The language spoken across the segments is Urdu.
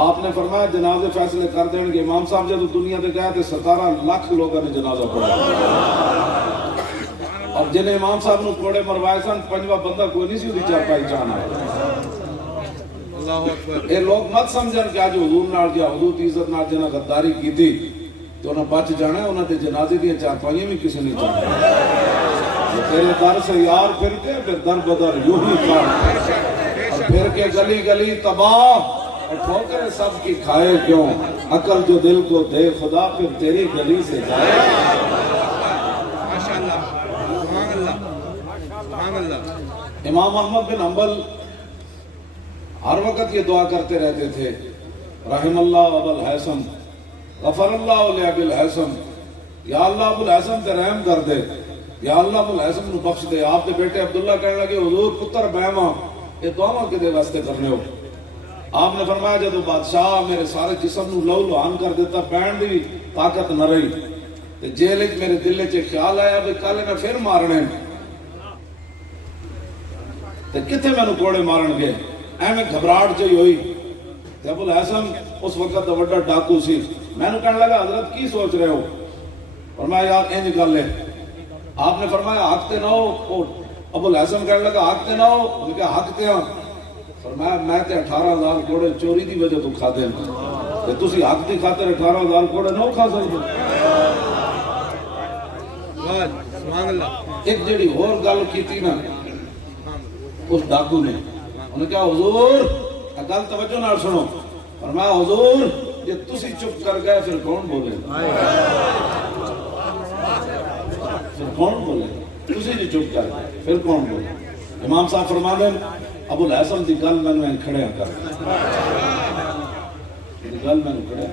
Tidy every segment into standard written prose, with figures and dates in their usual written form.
آپ نے فرمایا جنازے فیصلے کر دیں گے. امام صاحب جب دنیا سے گئے تو 17 لاکھ لوگوں نے جنازہ پڑھا. اور جنہیں امام صاحب نے کوڑے مروائے سن پنجواں بندہ کوئی نہیں سی ہوئی چارپائی چاہنا. یہ لوگ مت سمجھن کہ آج حضور نال یا حضور کی عزت نال جنہیں غداری کی تھی تو انہیں بچ جانا ہے. انہیں جنازے دیا چارپائیاں بھی کسی نہیں چاہنا. تیرے در سے یار پھر کے پھر در بدر یوں ہی کر اور پھر کے گلی گلی تباہ ٹھوکریں سب کی کھائے کیوں. عقل جو دل کو دے خدا پھر تیری گلی سے جائے. امام احمد بن حنبل ہر وقت یہ دعا کرتے رہتے تھے رحم اللہ ابو الحسن غفر اللہ لابی الحسن. یا اللہ ابو الحسن تے رحم کر دے, یا اللہ ابو الحسن نو بخش دے. آپ کے بیٹے عبداللہ کہنے لگے حضور پتر بیمہ یہ دعا کدے واسطے کرنے ہو. آپ نے فرمایا جب بادشاہ میرے سارے جسم نو لہو لہان کر دیتا پہن دی طاقت نہ رہی تے جیل وچ میرے دل وچ خیال آیا کہ کل میں پھر مارنے تے کتنے مینوں کوڑے مارن گے. ایویں گھبراہٹ جہی ہوئی تے ابو الحسن اس وقت دا وڈا ڈاکو سی. مینوں کہنے لگا حضرت کی سوچ رہے ہو. فرمایا یار انج گل ہے. آپ نے فرمایا حق تے نہ ہو. ابو الحسن کہنے لگا حق تے نہ ہو. انہوں نے کہا حق تے ہاں. فرمایا میں تے 18,000 کوڑے چوری دی وجہ تو کھا دیں تے تسی حق دی خاطر 18,000 کوڑے نہ کھا سکتے. ایک جڑی اور گل کیتی نا اس ڈاکو نے, انہوں نے کہا حضور گل توجہ نال سنو. فرمایا حضور یہ تسی چپ کر گئے پھر کون بولے گا. پھر کون بولے گا. تسی جی چپ کر گئے پھر کون بولے گا. امام صاحب فرما دیں ابو الحسن دی گل میں کھڑے کر گل میں کھڑے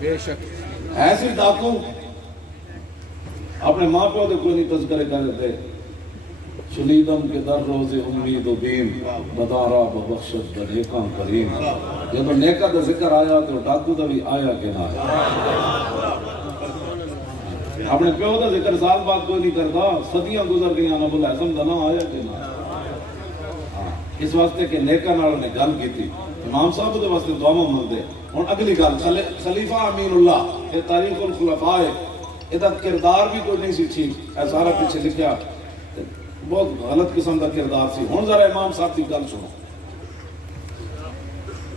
بے شک ایسی ڈاکو اپنے ماں پیو دے کوئی نہیں تذکرے کر دیتے. شلیدم کے در روز امید و بیم بدارا ببخشت بنیکاں کریم. جب نیکہ دا ذکر آیا تو ڈاکو دا بھی آیا کہ نہ آیا. اپنے پیو دا ذکر سال بعد کوئی نہیں کرتا. صدیاں گزر گئی ابو الحسن دا نہ آیا کہ نہ آیا. اس واسطے کہ نیکہ نال نے گل کی تھی. امام صاحب دے واسطے دعا مند دے. ہن اگلی گل خلیفہ امین اللہ یہ تاریخ الخلفاء ادا کردار بھی کوئی نہیں سی ٹھیک. اے سارا پیچھے لکھیا بہت غلط قسم کا کردار سی. ہن ذرا امام صاحب کی گل سنو.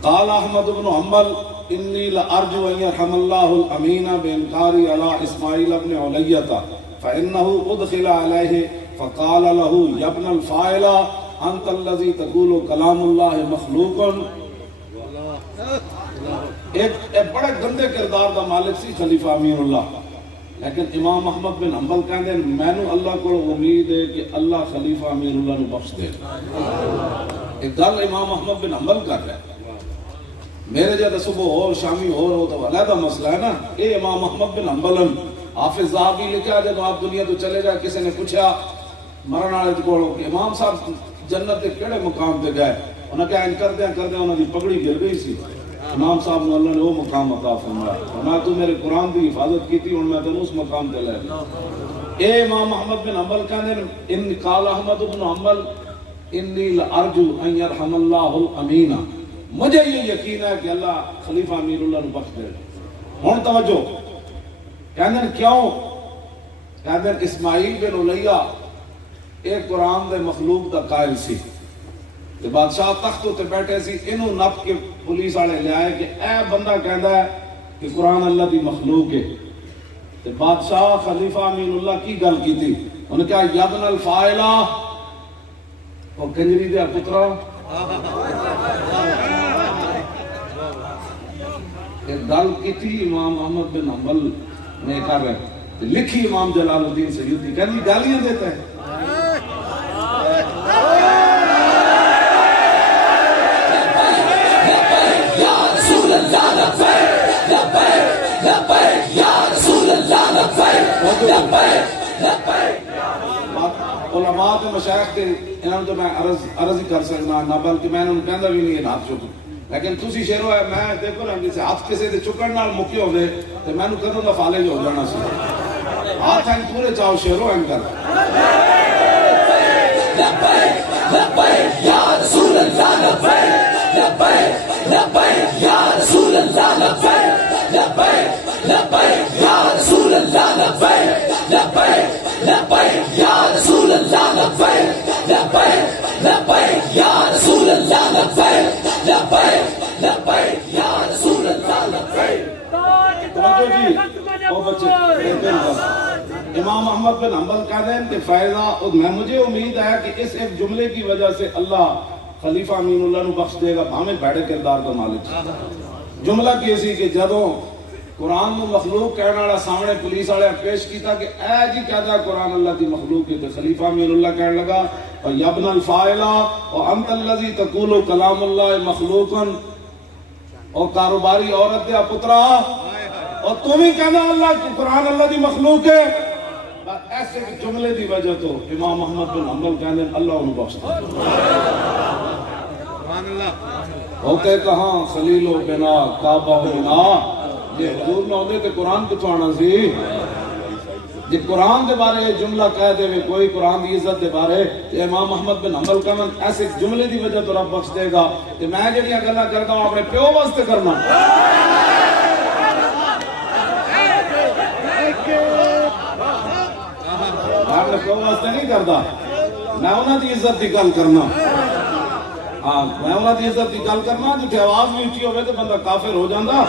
قال احمد بن حنبل انی لارجو ان يرحم الله الامین بانکاری علی اسماعیل ابن علیہ فانه ادخل علیہ فقال له یا ابن الفاعل انت الذي تقول کلام اللہ مخلوق. ایک بڑے گندے کردار دا مالک سی خلیفہ امین اللہ. لیکن امام احمد بن حنبل کہندے مینوں اللہ کو امید ہے کہ اللہ خلیفہ امین اللہ نو بخش دے. ایک گل امام احمد بن حنبل کر رہے میرے جیسے صبح اور شامی اور ہو تو علیحدہ مسئلہ ہے نا. اے امام احمد بن حنبل حافظ ذہبی لکھا جب آپ دنیا تو چلے جائے کسی نے پوچھا مرن والے کو کہ امام صاحب جنت کے کیڑے مقام تے گئے. انہوں نے کہا ان کردے انہوں دی پگڑی گر گئی سی. امام صاحب نے اللہ نے وہ مقام عطا فرمایا. میں تو میرے قرآن دی حفاظت کی تھی اور میں تینوں اس مقام تے لے گیا. اے امام احمد بن حنبل کہنے ان قال احمد بن حنبل انی لارجو ان یرحم اللہ الامین. مجھے یہ یقین ہے کہ اللہ خلیفہ امیر اللہ نے بخش دے. ہن توجہ کہنے کیوں. کہنے اسماعیل بن علیہ ایک قرآن دے مخلوق دا قائل سی. تے بادشاہ تختوں تے بیٹھے سی. انہوں نپ کے پولیس والے لے آئے کہ اے بندہ کہندا ہے کہ قرآن اللہ دی مخلوق ہے. تے بادشاہ خلیفہ امین اللہ کی گل کی تھی. انہوں نے کہا یا ابن الفاعل او کنجری دے پترا. ایک گل کی تھی امام احمد بن حنبل نے کر رہے لکھی امام جلال الدین سیوطی کہنی گالیاں دیتا ہے. علماء کے مشایخ کے انہوں تو میں عرض ہی کر سکنا نہ بلکہ میں انہوں کہندہ بھی نہیں ہے ہاتھ چکو. لیکن تسی شیرو ہے میں دیکھو نا جسے ہاتھ کسے دے چکر نال مکی ہو گئے تو میں انہوں کہندہ فالج ہو جانا سی. ہاتھ ہیں پورے چاہو شیرو ہیں کر لبیک لبیک یا رسول اللہ لبیک لبیک لبیک امام احمد بن حنبل کہتے ہیں کہ فیضا مجھے امید ہے کہ اس ایک جملے کی وجہ سے اللہ خلیفہ امین اللہ نو بخش دے گا ہمیں بیڑے کردار کا مالک جملہ کیسی کہ جدوں قرآن نو مخلوق کہنے والا سامنے پولیس والے پیش کیتا کہ اے جی کہتا قرآن اللہ کی مخلوق ہے تو خلیفہ امین اللہ کہنے لگا اور یبن الفائلہ اور انت الذی تقول کلام اللہ مخلوقا اور کاروباری عورت دیا پترا اور تم ہی کہنا اللہ کی قرآن اللہ کی مخلوق ہے ایسے جملے دی وجہ تو امام احمد بن حنبل کہنے اللہ انہوں بخشتا ہوتے کہاں خلیل و بنا کعبہ و بنا یہ حضور نہ ہوتے تو قرآن کتوں آنا سی جی قرآن دے بارے جملہ کہہ دے میں کوئی قرآن دی عزت دے بارے تو امام احمد بن حنبل کا من ایسے جملے دی وجہ تو رب بخش دے گا کہ میں جڑیاں گلاں کرتا ہوں اپنے پیو واسطے کرنا اپنے پیو واسطے نہیں کرتا میں انہاں دی عزت دی گل کرنا ہاں میں انہاں دی عزت دی گل کرنا جتھے آواز بھی اونچی ہوئے تو بندہ کافر ہو جاندا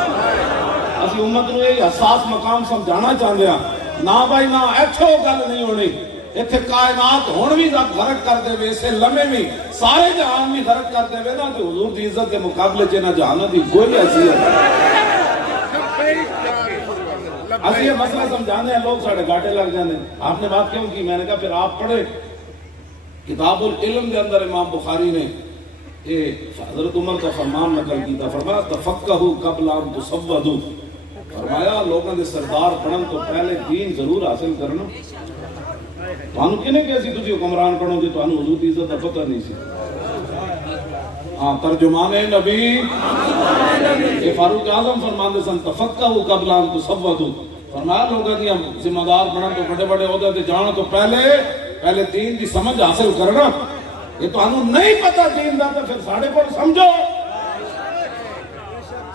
اسی امت نو یہ حساس مقام سمجھانا چاہتے ہیں نہ بھائی نہ ایتھے وہ گل نہیں ہونی ایتھے کائنات ہون بھی غرق کر دے وے اسے لمحے بھی سارے جہان بھی غرق کر دے وے نا تو حضور دی عزت کے مقابلے چ نہ جہان دی کوئی حیثیت اسی یہ مسئلہ سمجھانے ہیں لوگ ساڑھے گاٹے لگ جانے آپ نے بات کیوں کی میں نے کہا پھر آپ پڑھے کتاب العلم کے اندر امام بخاری نے حضرت عمر کا فرمان نقل کیتا فرمایا تفقہوا قبل ان تصودوا فرمایا لوگوں دے سردار بنن تو پہلے دین ضرور حاصل کرنا تانوں کنے کہ اسی تسی حکمران بنو گے تانوں حضور دی عزت دا پتہ نہیں سی ہاں ترجمان نبی یہ فاروق اعظم فرماندے سن تفقہوا قبل ان تصودوا فرمایا لوگوں دی ذمہ دار بنن تو بڑے بڑے عہدے تے جان تو پہلے دین دی سمجھ حاصل کرنا یہ تو انہوں نہیں پتا دین دا تو پھر ساڑھے کو سمجھو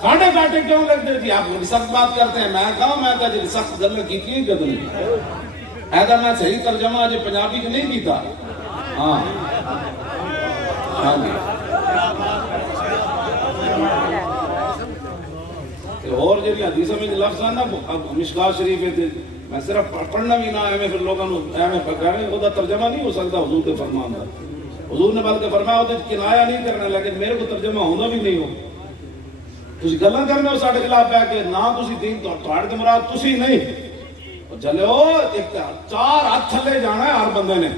ساڑھے گاٹے کیوں لگتے تھی آپ بڑی سخت بات کرتے ہیں میں کہا میں تا جی سخت گلہ کی تھی گدل ایدہ میں صحیح ترجمہ آج پنجابی کی نہیں کیتا ہاں جی اور جی حدیثہ میں لفظ ہے نا مشکات شریف ہے میں صرف پڑھنا بھی نہ آئے میں پھر لوگوں نے پکڑے وہ دا ترجمہ نہیں ہو سکتا حضور کے فرمان دا حضور نے بلکہ فرمایا ہوتا ہے کنایا نہیں کرنا لیکن میرے کو ترجمہ ہونا بھی نہیں ہو تسی گلاں کرنے ہو ساڑھے خلاف ہے کہ نہ تسی دین توڑ کے مراد تسی نہیں چلے ہو چار ہاتھ تھلے جانا ہے ہر بندے نے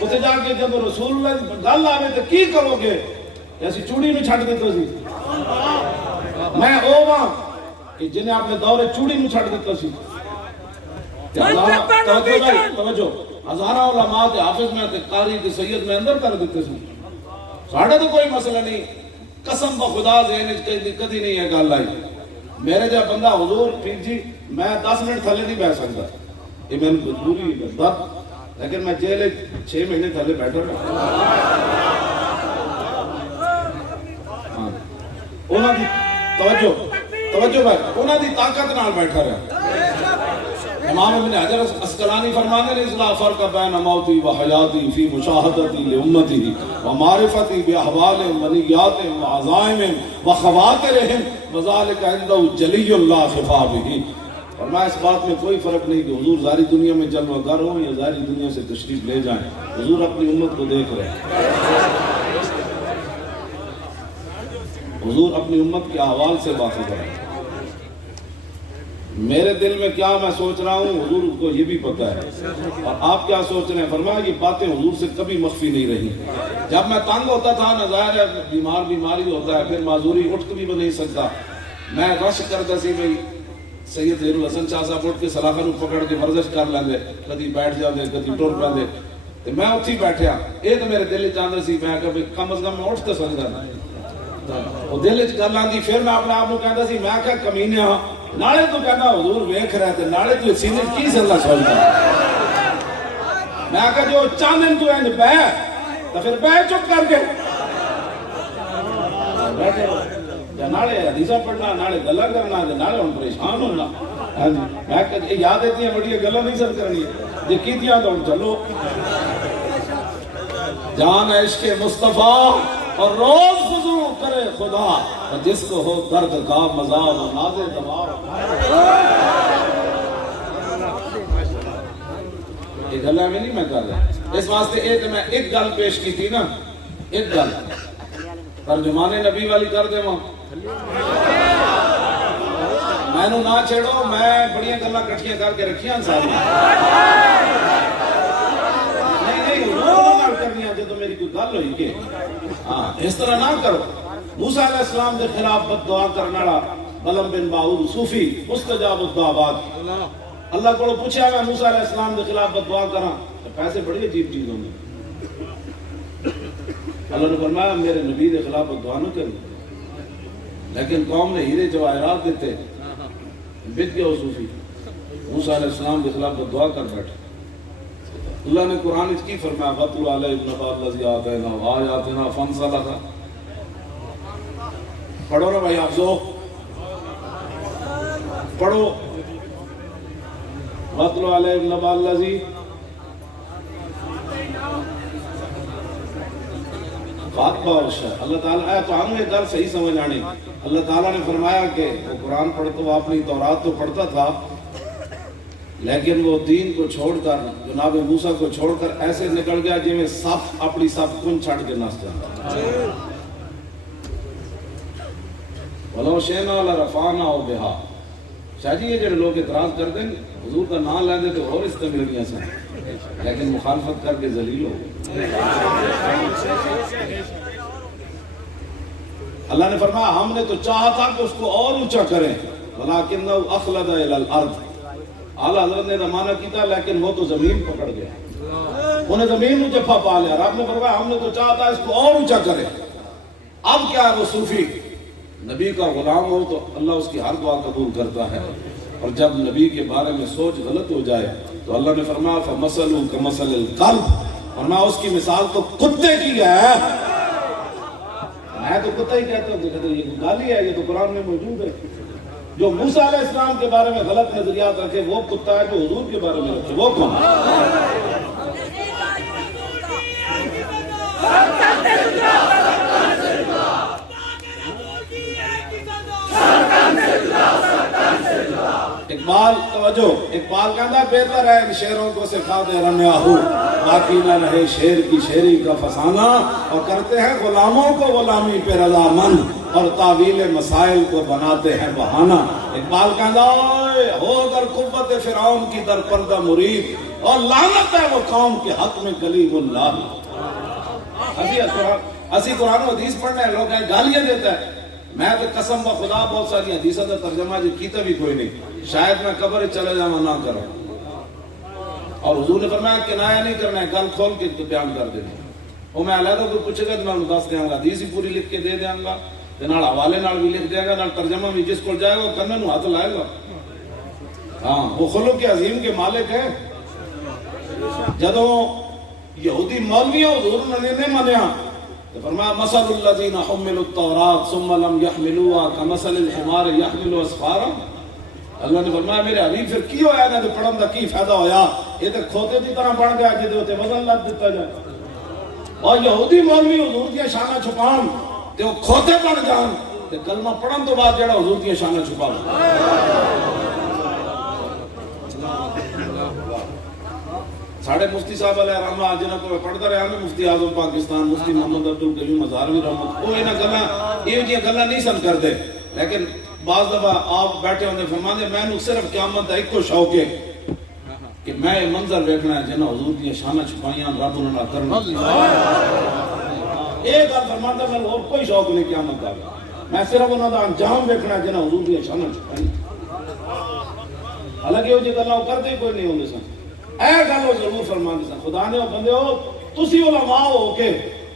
اسے جا کے جب رسول اللہ گل آوے تو کی کرو گے ایسی چوڑی نو چھٹ دیتا سی میں او وہاں کہ جنہیں آپ نے دور چوڑی نو چھٹ دیتا سی توجہ ہزارہ علماء تے حافظ میں تے قاری تے سید میں اندر کر دیتے سن ساڑھے تو کوئی مسئلہ نہیں قسم بخدا ذہن کدی نہیں ہے گل آئی میرے جا بندہ حضور پھر جی میں 10 منٹ تھلے نہیں بیٹھ سکتا یہ میں مجبوری ہے لیکن میں جیل 6 مہینے تھلے بیٹھا رہا انہاں دی توجہ بھائی انہاں دی طاقت نال بیٹھا رہا امام ابن حجر اسقلانی فرمانے لئے اصلاح فرق بین موتی و حیاتی فی مشاہدتی لامتی و معرفتی باحوال منیات و عزائم و خواترہم وذالک عندہ جلی اللہ خفا بھی فرمایا اس بات میں کوئی فرق نہیں کہ حضور ظاہری دنیا میں جلوہ گر ہوں یا ظاہری دنیا سے تشریف لے جائیں حضور اپنی امت کو دیکھ رہے ہیں حضور اپنی امت کے احوال سے باخبر ہے میرے دل میں کیا میں سوچ رہا ہوں حضور کو یہ بھی پتا ہے اور آپ کیا سوچ رہے ہیں فرمایا یہ باتیں حضور سے کبھی مخفی نہیں رہی جب میں تنگ ہوتا تھا نہ ظاہر ہے بیماری ہوتا ہے پھر معذوری اٹھ بھی نہیں سکتا میں رش کرتا سی بھئی سید زیر الحسن شاہ صاحب اٹھ کے سلاخہ نو پکڑ کے ورزش کر لیندے کدی بیٹھ جاندے کدی ٹر پیندے تے میں اتھی بیٹھیا یہ تو میرے دل چاہتا سی میں کہ کم از کم میں اٹھ تے سکدا وہ دل چ گل آندی پھر میں اپنے آپ کو کہندا سی میں کہ کمینے ہاں نالے تو کہنا حضور ویکھ رہے تھے نالے تو سینے کی سے اللہ سوچتا میں کہا جو چاندن تو انج بے تو پھر بے چپ کر کے بیٹھے نالے حدیثہ پڑھنا نالے گلہ کرنا نالے ہم پریشان ہونا میں کہا یاد دیتی ہیں بڑی گلہ نہیں سر کرنی یہ کیتیاں تو ہم چلو جان عشق مصطفیٰ اور روز خضوع کرے خدا اور جس کو ہو درد کا مزہ و ناز دبا یہ گلا میں نہیں میں کر رہا اس واسطے یہ تو میں ایک گل پیش کی تھی نا ایک گل ترجمان نبی والی کر دے میں نو نہ چھیڑو میں بڑیاں گلاں کٹھیاں کر کے رکھیاں ساری نہیں حضور کرنی جب میری کوئی گل ہوئی کہ ہاں اس طرح نہ کرو موسیٰ علیہ السلام کے خلاف بد دعا کرنا بلم بن باور صوفی مستجاب الدعوات اللہ کو پوچھا میں موسیٰ علیہ السلام کے خلاف بد دعا کرا تو پیسے بڑی عجیب چیز ہوں گے اللہ نے فرمایا میرے نبی کے خلاف بد دعا نہ کرنا لیکن قوم نے ہیرے جواہرات دیتے بک گیا وہ صوفی موسیٰ علیہ السلام کے خلاف بد دعا کر بیٹھے اللہ نے قرآن اس کی فرمایا وَاتْلُ عَلَيْهِمْ نَبَأَ الَّذِي آتَيْنَاهُ آيَاتِنَا فَانْسَلَخَ پڑھو نا بھائی حافظو پڑھو وَاتْلُ عَلَيْهِمْ نَبَأَ الَّذِي فاتبہ ورشہ اللہ تعالیٰ تو ہم نے در صحیح سمجھ آنے اللہ تعالیٰ نے فرمایا کہ وہ قرآن پڑھتا وہ اپنی تورات تو پڑھتا تھا لیکن وہ دین کو چھوڑ کر جناب موسیٰ کو چھوڑ کر ایسے نکل گیا جی میں سب اپنی سب کن چھڑ کے نس جاتا وَلَوْ شَئْنَا لَرَفَعْنَاهُ بِهَا شاہ جی یہ جو لوگ اعتراض کر دیں حضور کا نام لے دے تو اور استمرانیاں سے لیکن مخالفت کر کے ذلیل ہو اللہ نے فرمایا ہم نے تو چاہا تھا کہ اس کو اور اونچا کریں وَلَكِنَّهُ أَخْلَدَ إِلَى الْأَرْضِ اعلیٰ حضرت نے رمانہ کیتا لیکن وہ تو زمین پکڑ گیا انہیں زمین میں جفا پا لیا رب نے فرمایا ہم نے تو چاہا تھا اس کو اور اونچا کریں اب کیا ہے وہ صوفی نبی کا غلام ہو تو اللہ اس کی ہر دعا قبول کرتا ہے اور جب نبی کے بارے میں سوچ غلط ہو جائے تو اللہ نے فرمایا فَمَثَلُهُ كَمَثَلِ الْكَلْبِ اور میں اس کی مثال تو کتے کی ہے میں تو کتا ہی کہتا ہوں کہ یہ گالی ہے یہ تو قرآن میں موجود ہے جو موسیٰ علیہ السلام کے بارے میں غلط نظریات رکھے وہ کتا ہے جو حضور کے بارے میں رکھے وہ کون اقبال توجہ اقبال کہتا ہے بہتر ہے ان شعروں کو سکھا دے رمیاہو باقی نہ رہے شعر کی شعری کا فسانہ اور کرتے ہیں غلاموں کو غلامی پہ رضامند اور تعویل مسائل کو بناتے ہیں بہانہ اقبال کہتا ہے ہو اگر قوت فرعون کی در پردہ مرید اور لعنت ہے وہ قوم کے حق میں کلیم اللہ اسی قرآن و حدیث پڑھنے ہیں لوگ ہیں گالیاں دیتا ہے میں تو قسم با خدا بہت ساری حدیثہ کا ترجمہ جو کیتا بھی کوئی نہیں شاید میں قبر چلے جاؤں نہ کروں اور حضور نے فرمایا کنایا نہیں کرنا ہے گل کھول کے بیان کر دینا وہ میں علیحدہ کوئی پوچھے گا تو میں دس دیاں گا حدیث ہی پوری لکھ کے دے دیاں گا نال حوالے نال بھی لکھ دے گا نال ترجمہ بھی جس کو جائے گا کنے نو ہاتھ لائے گا ہاں وہ خلق عظیم کے مالک ہے جدوں یہودی مولویوں حضور نے نہیں منیا تو فرمایا مثل الذین حملوا التوراۃ ثم لم يحملوها كمثل الحمار يحمل اسفارا اللہ نے فرمایا میرے حبیب پھر کی ہویا نہ تو پڑھن دا کی فائدہ ہویا یہ تے کھوتے دی طرح بن گیا جے تے وزن لگ دیتا جائے اور یہودی مولوی حضور دی شاناں چھپان تے وہ کھوتے بن جان تے کلمہ پڑھن تو بعد جڑا حضور دی شاناں چھپا ساڑھے مفتی صاحب علیہ رحمہ جنہاں کو میں پڑھتا رہا میں مفتی اعظم پاکستان مفتی محمد عبدالقیوم ہزاروی رحمت وہ انہاں گلاں یہ گلاں نہیں سن کرتے لیکن بعض دفعہ آپ بیٹھے ہوندے فرماندے میں نو صرف قیامت دا ایک کو شوق ہے کہ میں منظر دیکھنا ہے جنہاں حضور دی شاناں چھپائیاں رب انہاں کرنا ایک گل فرماندا میں اور کوئی شوق نہیں قیامت دا میں صرف انہاں دا انجام دیکھنا ہے جنہاں حضور دی شاناں چھپائیاں حالانکہ وہ جی گلاں کرتے کوئی نہیں ہوندے سن اے گل وہ ضرور فرمان دیسا خدا نے وہ بندے ہو تسی علماء ہو کے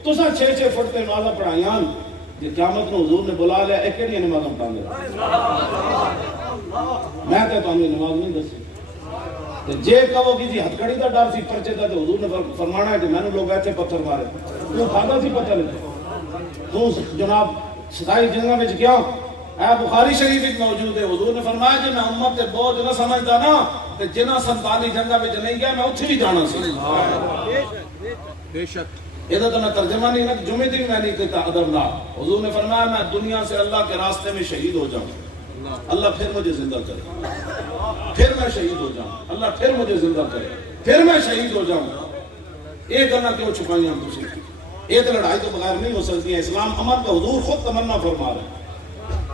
تسا 6-6 فٹ تے نمازاں پڑھائیاں کہ قیامت کو حضور نے بلا لیا ایک کیڑی نمازاں پڑھاندے میں تے تانوں نماز نہیں دسی تے جے کہو کہ جی ہتھکڑی دا ڈر سی پرچے دا تے حضور نے فرمانا ہے کہ میں نے لوگ ایتھے پتھر مارے تو کھادا سی پتھر تو جناب ستائی جنگاں وچ گیا اے بخاری شریف وچ موجود ہے حضور نے فرمایا کہ میں امت تے بوجھ نہ سمجھدا نا تے جنہ 47 جنگاں وچ نہیں گیا میں اوتھے بھی جانا سی بے شک یہ تو میں ترجمہ نہیں نہ جمعے دی میں نہیں کہتا ادب نہ حضور نے فرمایا میں دنیا سے اللہ کے راستے میں شہید ہو جاؤں اللہ پھر مجھے زندہ کرے پھر میں شہید ہو جاؤں اللہ پھر مجھے زندہ کرے پھر میں شہید ہو جاؤں. یہ گلاں کیوں چھپائیاں تسی؟ یہ تو لڑائی تو بغیر نہیں ہو سکتی ہے. اسلام امن کا حضور خود تمنا فرما رہے ہیں.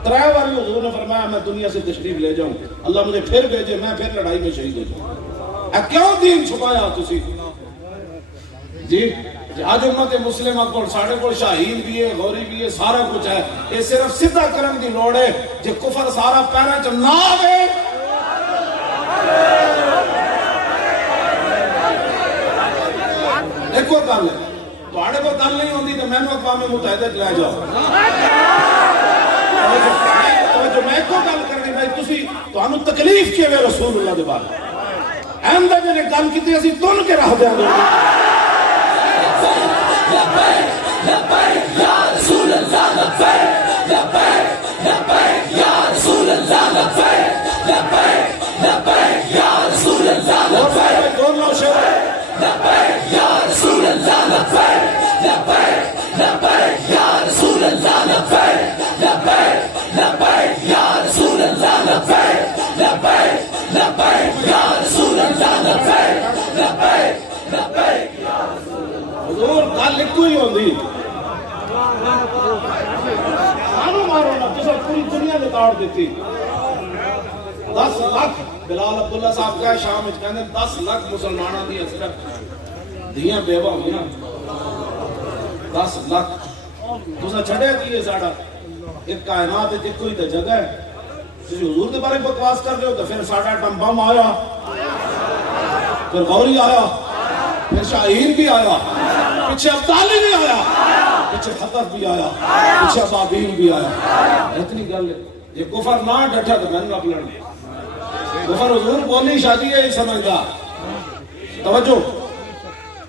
3 بار حضور نے فرمایا میں دنیا سے تشریف لے جاؤں, اللہ مجھے پھر بھیجے, میں پھر لڑائی میں شہید ہو جاؤں. کیوں دین چھپایا تسی؟ جی آج امت مسلمہ کو ساڑھے کو شاہین بھی ہے, غوری بھی ہے, سارا کچھ ہے. یہ صرف سدھا کرن دی لوڑ ہے جے کفر سارا پیرا چ نہ آوے. دیکھو گل ہے تواڈے کو گل نہیں ہوندی تے مینوں اقوام متحدہ چ لے جاؤ. جو میں کو گل کرنی بھائی تسی تانوں تکلیف کیویں رسول اللہ دے بارے ایندا جے گل کیتی اسی تن کے رہ دیاں گے. لبیک لبیک یا رسول اللہ, لبیک لبیک لبیک یا رسول اللہ, لبیک لبیک لبیک یا رسول اللہ, لبیک لبیک یا رسول اللہ, لبیک لبیک لبیک یا رسول اللہ, لبیک لبیک لبیک یا رسول اللہ, لبیک لبیک لبیک یا رسول اللہ, لبیک لبیک لبیک یا رسول اللہ. حضور گل ایک ہی ہوندی, سانو مارو نا تساں پوری دنیا نے توڑ دیتی. 10 لاکھ بلال عبداللہ صاحب کا شام وچ کہندے 10 لاکھ مسلماناں دی صرف دیاں بیوہ ہوئیاں. 10 لاکھ تساں چھڈیا کی ہے ساڈا ایک کائنات وچ ایک ہی تے جگہ ہے. تسی حضور دے بارے بکواس کر رہے ہو تے پھر ساڈا ٹمبم آیا, پھر غوری آیا, پھر شاہین بھی آیا, پیچھے ابدالی بھی آیا, پیچھے خطف بھی آیا, پیچھے ابابیل بھی آیا. اتنی گل ہے یہ کفر نہ ڈٹا تو میں نہ پلڑ. کفر حضور بولی شادی ہے سمجھدا. توجہ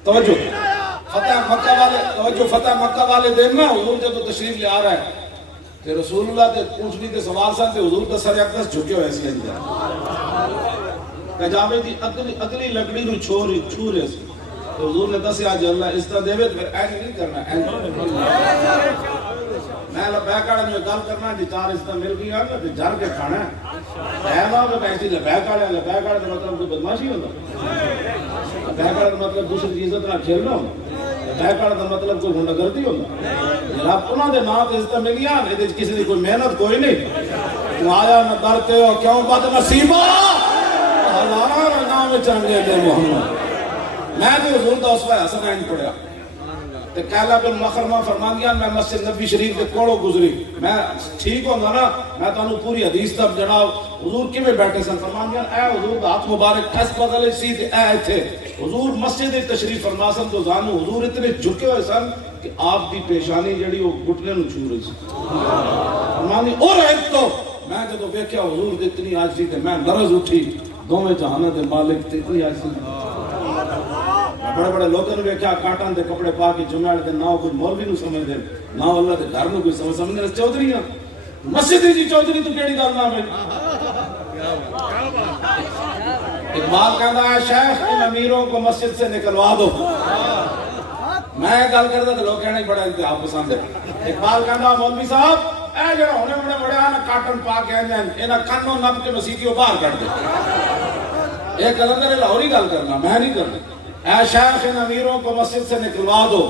توجہ فتح مکہ والے, توجہ فتح مکہ والے دن نا حضور جب تشریف لے آ رہا ہے کہ رسول اللہ تے پوچھنی تے سوال سن تے حضور دا سر اقدس جھکے ہوئے سی اندر کجاوے دی اگلی لکڑی نو چھو رہے سی. حضور نے دسیا جی اللہ اس طرح دے پھر اینج نہیں کرنا. میں لبیک والے میں گل کرنا جی 4 اس طرح مل گیا نا تے جھر کے کھانا ہے نا. میں ایسی لبیک والے دا مطلب کوئی بدماشی ہوندا. لبیک والے دا مطلب دوسری کی عزت نال کھیلنا ہوندا. لبیک والے دا مطلب کوئی گنڈا گردی ہوندا. جناب انہاں دے نام تے اس طرح ملیاں اے کسی دی کوئی محنت کوئی نہیں. تو آیا نہ ڈرتے ہو کیوں بد نصیبا ہزاراں نام چنگے دے محمد. میں بھی حضور دا اسوہ حسن عین پڑھیا تے کہلا بن مخرمہ فرماندیاں میں مسجد نبی شریف دے کولوں گزری. میں ٹھیک ہوندا نا میں تانوں پوری حدیث تک جناب حضور کیویں بیٹھے سن. فرماندیاں اے حضور دا ہاتھ مبارک اس بغل سی تے اے ایتھے حضور مسجد وچ تشریف فرما سن تو زانو حضور اتنے جھکے ہوئے سن کہ آپ دی پیشانی جڑی وہ گھٹنے نو چھو رہی سی. فرماندی اور ایک تو میں جدوں ویکھیا حضور دی اتنی عاجزی تے میں لرز اٹھی. دوویں جہاناں دے مالک تے اتنی عاجزی. بڑے بڑے لوگوں نے ویکھیا کاٹن دے کپڑے پا کے جمعے والے دن نہ کوئی مولوی نو سمجھ دے نہ اللہ دے گھر نو کوئی سمجھنے چودھری ہاں مسجد جی چودھری تو کیڑی گل نہ ہے. اقبال کہندا ہے شیخ ان امیروں کو مسجد سے نکلوا دو. میں گل کردا تے لوگ کہنے بڑا انتہا پسند ہے. اقبال کہندا مولوی صاحب اے جڑا ہونے بڑے بڑے نا کاٹن پا کے آندے انہاں کنوں نپ کے مسیتیوں باہر کڈ دے. اے کلندر لاہوری گل کرنا میں نہیں کرنا. اے شیخ ان امیروں کو مسجد سے نکلوا دو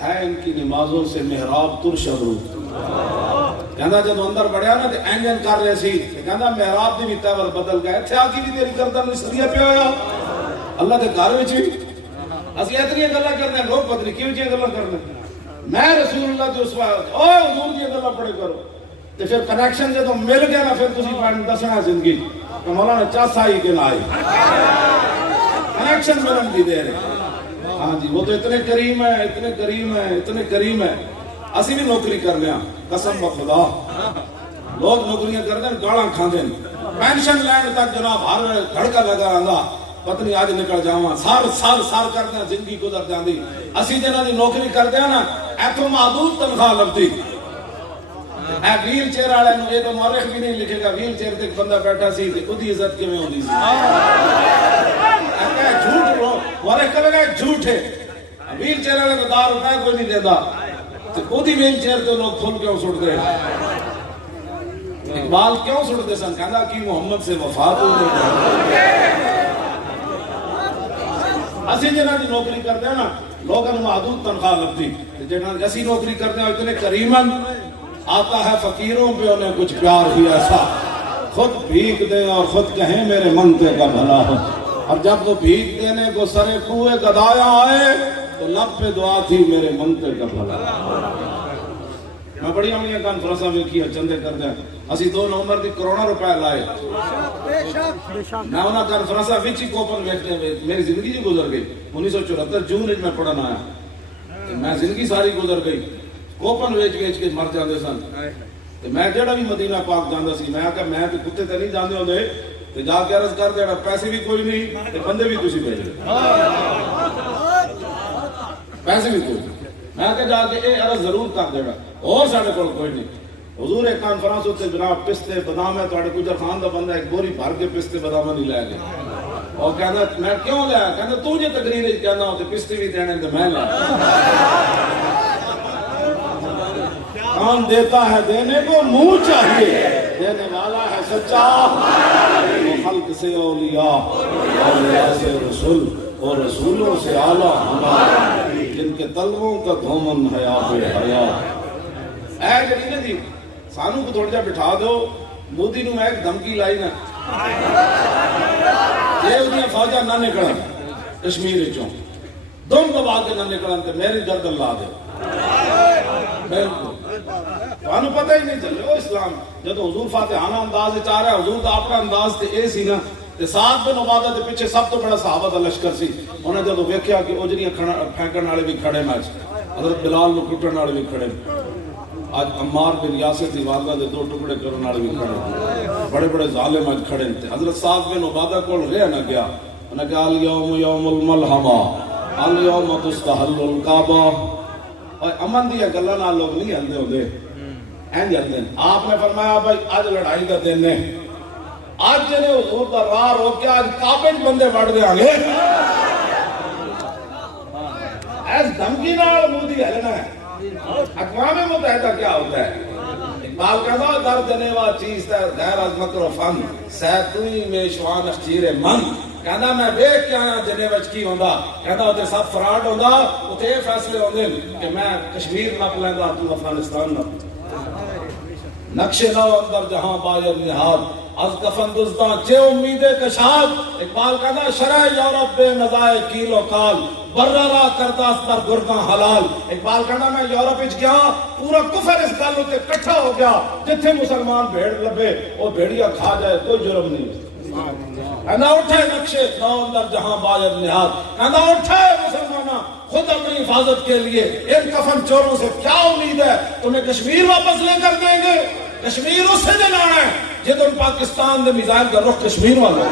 ہے ان کی نمازوں سے محراب ترشد. کہندا جب اندر بڑھیا نا تے اینجن کر رہے سی کہندا محراب دی بھی تیور بدل گئے. اتھے آ کی بھی تیری گردن نو سریا پیا ہویا اللہ دے گھر وچ بھی اسی اتنی گلاں کرنے لوگ پتہ نہیں کیوں جی گلاں کرنے. میں رسول اللہ جو اسوا او حضور دی گلاں پڑھے کرو تے پھر کنیکشن جدوں مل گیا نا پھر تسی پڑھ دسنا زندگی کہ مولانا چاس آئی کہ نہ آئی. کنیکشن ملن دی دے رہے. ہاں جی وہ تو اتنے کریم ہے اتنے کریم ہے اتنے کریم ہے. اسی بھی نوکری کرنے ہاں قسم خدا. لوگ نوکریاں کرتے ہیں گالاں کھاندے ہیں پینشن لین تک جناب ہر گھڑکا لگا رہندا پتہ نہیں آج نکل جاواں سال کرتے ہیں زندگی گزر جاندی. اسی جنہاں دی نوکری کرتے ہیں نا ایتھوں محدود تنخواہ لبدی. اے ویل چیئر والے نو یہ تو مورخ بھی نہیں لکھے گا ویل چیئر تے ایک بندہ بیٹھا سی تے اودی عزت کیویں ہوندی سی. اے جھوٹ مورخ کہے گا جھوٹ ہے. ویل چیئر والے کو 10 روپے کوئی نہیں دیندا تے اودی ویل چیئر تے لوگ کھل کیوں سٹ دے. اقبال کیوں سٹ دے سن کہندا کہ محمد سے وفا تو اسی جنہاں دی نوکری کرتے ہیں نا لوگوں محدود تنخواہ لگتی، جنہاں اسی نوکری کرتے ہیں اتنے کریمن آتا ہے فقیروں پہ انہیں کچھ پیار بھی ایسا، خود بھیک دیں اور خود کہیں میرے منتے کا بھلا ہو، اور جب وہ بھیک دینے کو سرے کوئے گدایا آئے تو لب پہ دعا تھی میرے منتے کا بھلا۔ میں بڑی ہمیں کانفرنساں میں کیا چندے کرتے ہیں، اسی 2 نومبر دی کروڑا روپے لائے، میں انہاں کانفرنساں وچ ہی کوپن ویکھتے ہوئے میری زندگی جی گزر گئی۔ 1974 جون میں پڑھن آیا، میں زندگی ساری گزر گئی، کوپن ویچ کے مر جاندے سن۔ میں جڑا بھی مدینہ پاک جاندا سی، میں آکھا میں تے کتے تے نہیں جاندے ہوندے، تے جا کے عرض کر دینا پیسے بھی کوئی نہیں تے بندے بھی تسی بھیج دے، پیسے بھی کوئی نہیں، میں کہ جا کے اے عرض ضرور کر دینا، اور ساڈے کول کوئی نہیں۔ حضور ایک کانفرنس تے جناب پستے بادام ہے تواڈے گجر خان دا بندہ ایک بوری بھر کے پستے بادام نہیں لے گیا، اور کہندا میں کیوں لیا، کہندا تو جے تقریر وچ کہنا ہو تے پستے بھی دینے تے میں لیا۔ کون دیتا ہے دینے کو منہ چاہیے، دینے والا ہے سچا، وہ خلق سے اولیاء، اولیاء سے رسول، اور رسولوں سے اعلیٰ ہمارا، جن کے طلبوں کا دھومن حیا بے حیا۔ اے جڑی جی سانو کو تھوڑا جا بٹھا دو، مودی نو میں ایک دھمکی لائی نا یہ انہیں فوجہ نہ نکلن کشمیر چوں دم دبا کے نہ نکلن تے میری گردن لا دے، بالکل تانوں پتہ ہی نہیں چلے وہ اسلام جب حضور فاتحانہ انداز چاہ رہا ہے، حضور دا اپنا انداز تے اے سی نا، تے سعد بن عبادہ دے پیچھے سب تو بڑا صحابہ دا لشکر سی، انہیں جب ویکھیا کہ اجریاں پھینکن والے بھی کھڑے میچ، حضرت بلال نو کٹن والے بھی کھڑے، آج عمار بن یاسر دی والدہ دے 2 ٹکڑے کرن والے بھی کھڑے، بڑے بڑے ظالم آج کھڑے تھے۔ حضرت سعد بن عبادہ کول رہ نہ گیا، انہیں کہا الیوم یوم الملحمہ الیوم تستحل الکعبہ، اور امن دیا گلاں نال لوگ نہیں ہلدے ہوندے، اینج ہلدے۔ آپ نے فرمایا بھائی آج لڑائی دا دن ہے، آج جنے حضور دا راہ روک کے آج کعبے بندے وڑ دیاں گے، ایس دھمکی نال مودی ہلنا ہے۔ اقوام متحدہ کیا ہوتا ہے؟ اقبال کہتا درد نیوا چیز ہے غیر از مکر و فن، سیتوئی میں شوان اخچیر من، کہنا میں بیک کیا آیا جنے وچ کی ہوندا، کہنا ہوتے سب فراڈ ہوندا، ہوتے فیصلے ہوندے کہ میں کشمیر نہ پلیندا تو افغانستان نہ نقش نو اندر جہاں بایر نہاد، از کفن دزداں چے امید کشاد۔ اقبال کہنا شرع یورپ بے نزائے کیل و کال، برا را کرداس در گرداں حلال۔ اقبال کہنا میں یورپ وچ گیا، پورا کفر اس گل تے اکٹھا ہو گیا، جتھے مسلمان بھیڑ لبے وہ بھیڑیا کھا جائے کوئی جرم نہیں۔ کہنا اٹھے نقشے نو اندر جہاں بایر نہاد، کہنا اٹھے مسلمانہ خود اپنی حفاظت کے لیے، ان کفن چوروں سے کیا امید ہے، تمہیں کشمیر واپس لے کر دیں گے؟ کشمیر اس سے دلانا ہے جدن پاکستان دے میزائل کا رخ کشمیر والا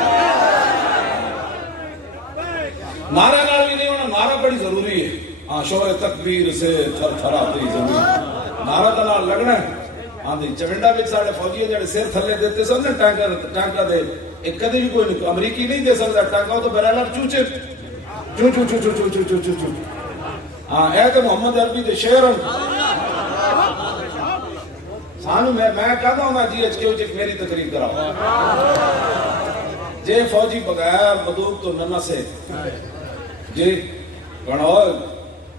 نعرہ نال بھی نہیں ہونا، نعرہ بڑی ضروری ہے، ہاں شور تکبیر سے تھر تھراتی زمین، نعرہ دا نال لگنا ہے۔ ہاں جی چونڈا وچ ساڈے فوجی جڑے سر تھلے دیتے سن نا ٹانکا دے، ایک کدی بھی کوئی نہیں امریکی نہیں دے سکدا ٹانکا، تو برائلر چوچے چو چو چو چو چو چو چو چو چو، ہاں اے تے محمد عربی دے شعر سانو میں کہتا ہوں جی ایچ کے میری تقریر کراؤ، جے فوجی بغیر بندوق تو نہ سے جی بڑا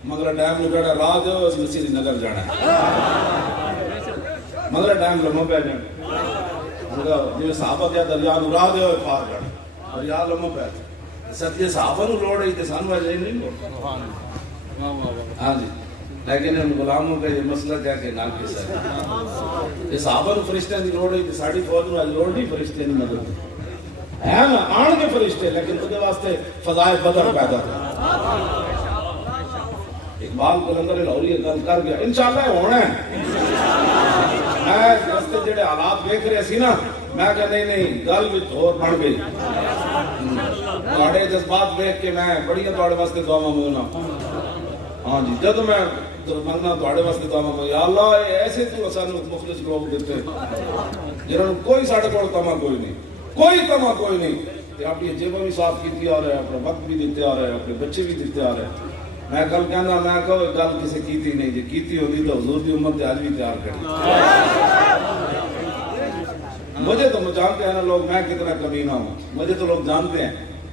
مگر ڈیم نکڑا راہ دو اس مسیح نگر جانا ہے، مگر ڈیم لمحہ پہ جانا جی صحابہ کیا دریا نو راہ دو پار جانا، دریا لمحہ پہ سچے صحابہ نو لوڑ رہی تھے سانو اجے نہیں لوڑ۔ ہاں جی لیکن ان غلاموں کا یہ مسئلہ کیا کہ نہ کس ہے، یہ صحابہ نو فرشتیاں دی لوڑ رہی تھی، ساڈی فوج نو لوڑ نہیں فرشتے نہیں مدد ہے نا آن کے فرشتے، لیکن اس کے واسطے فضائے بدر پیدا تھا۔ اقبال قلندر لاہوری گل کر گیا، انشاءاللہ ہونا ہے۔ میں رستے جڑے حالات دیکھ رہے سی نا، میں کہ نہیں گل وچ ہور بڑھ گئی، تواڈے جذبات دیکھ کے میں بڑیاں تواڈے واسطے دعاواں منگنا۔ ہاں جی جد میں منگنا تواڈے واسطے دعاواں منگنا، یا اللہ ایسے تو سانو مخلص لوگ دیتے جنہاں نوں کوئی ساڈے کول تما کوئی نہیں، کوئی تما کوئی نہیں، تے اپنی جیباں بھی صاف کیتی آ رہے، اپنا وقت بھی دیتے آ رہے، اپنے بچے بھی دیتے آ رہے۔ میں کل کہنا میں کہو گل کسی کیتی نہیں جی، کیتی ہوتی تو حضور دی امت آج بھی تیار کری۔ مجھے تو جانتے ہیں نا لوگ میں کتنا کمینہ ہوں، مجھے تو لوگ جانتے ہیں،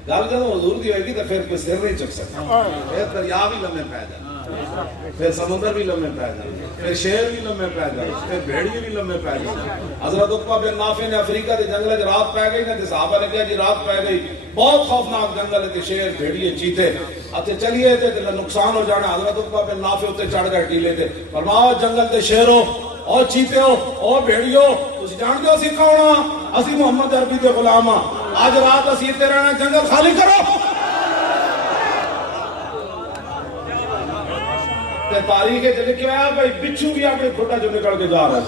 گل جب حضور دی ہوئے گی تو پھر کوئی سر نہیں چک سکتا، پھر دریا بھی لمے پی جانا، پھر سمندر بھی لمے پی جانا، پھر شیر بھی لمے پی جانا، پھر بھیڑیے بھی لمے پی جانا۔ حضرت عقبہ بن نافع نے افریقہ کے جنگل میں رات پی گئی نا، صحابہ نے کہا جی رات پی گئی، بہت خوفناک جنگل ہے، شیر بھیڑیے چیتے اتے چلیے تے نقصان ہو جانا۔ حضرت عقبہ بن نافع اتنے چڑھ گئے ٹیلے تے، فرمایا جنگل تے شیرو اور چیتے ہو اور بھیڑیو تسی جان دو اسی کون ہاں؟ اسی محمد عربی دے غلام ہاں، آج رات اسی تے رہنا، جنگل خالی کرو۔ تے تاریخ لکھا ہے بھائی بچھو بھی اپنے کھوٹا جو نکل کے جا رہا ہے،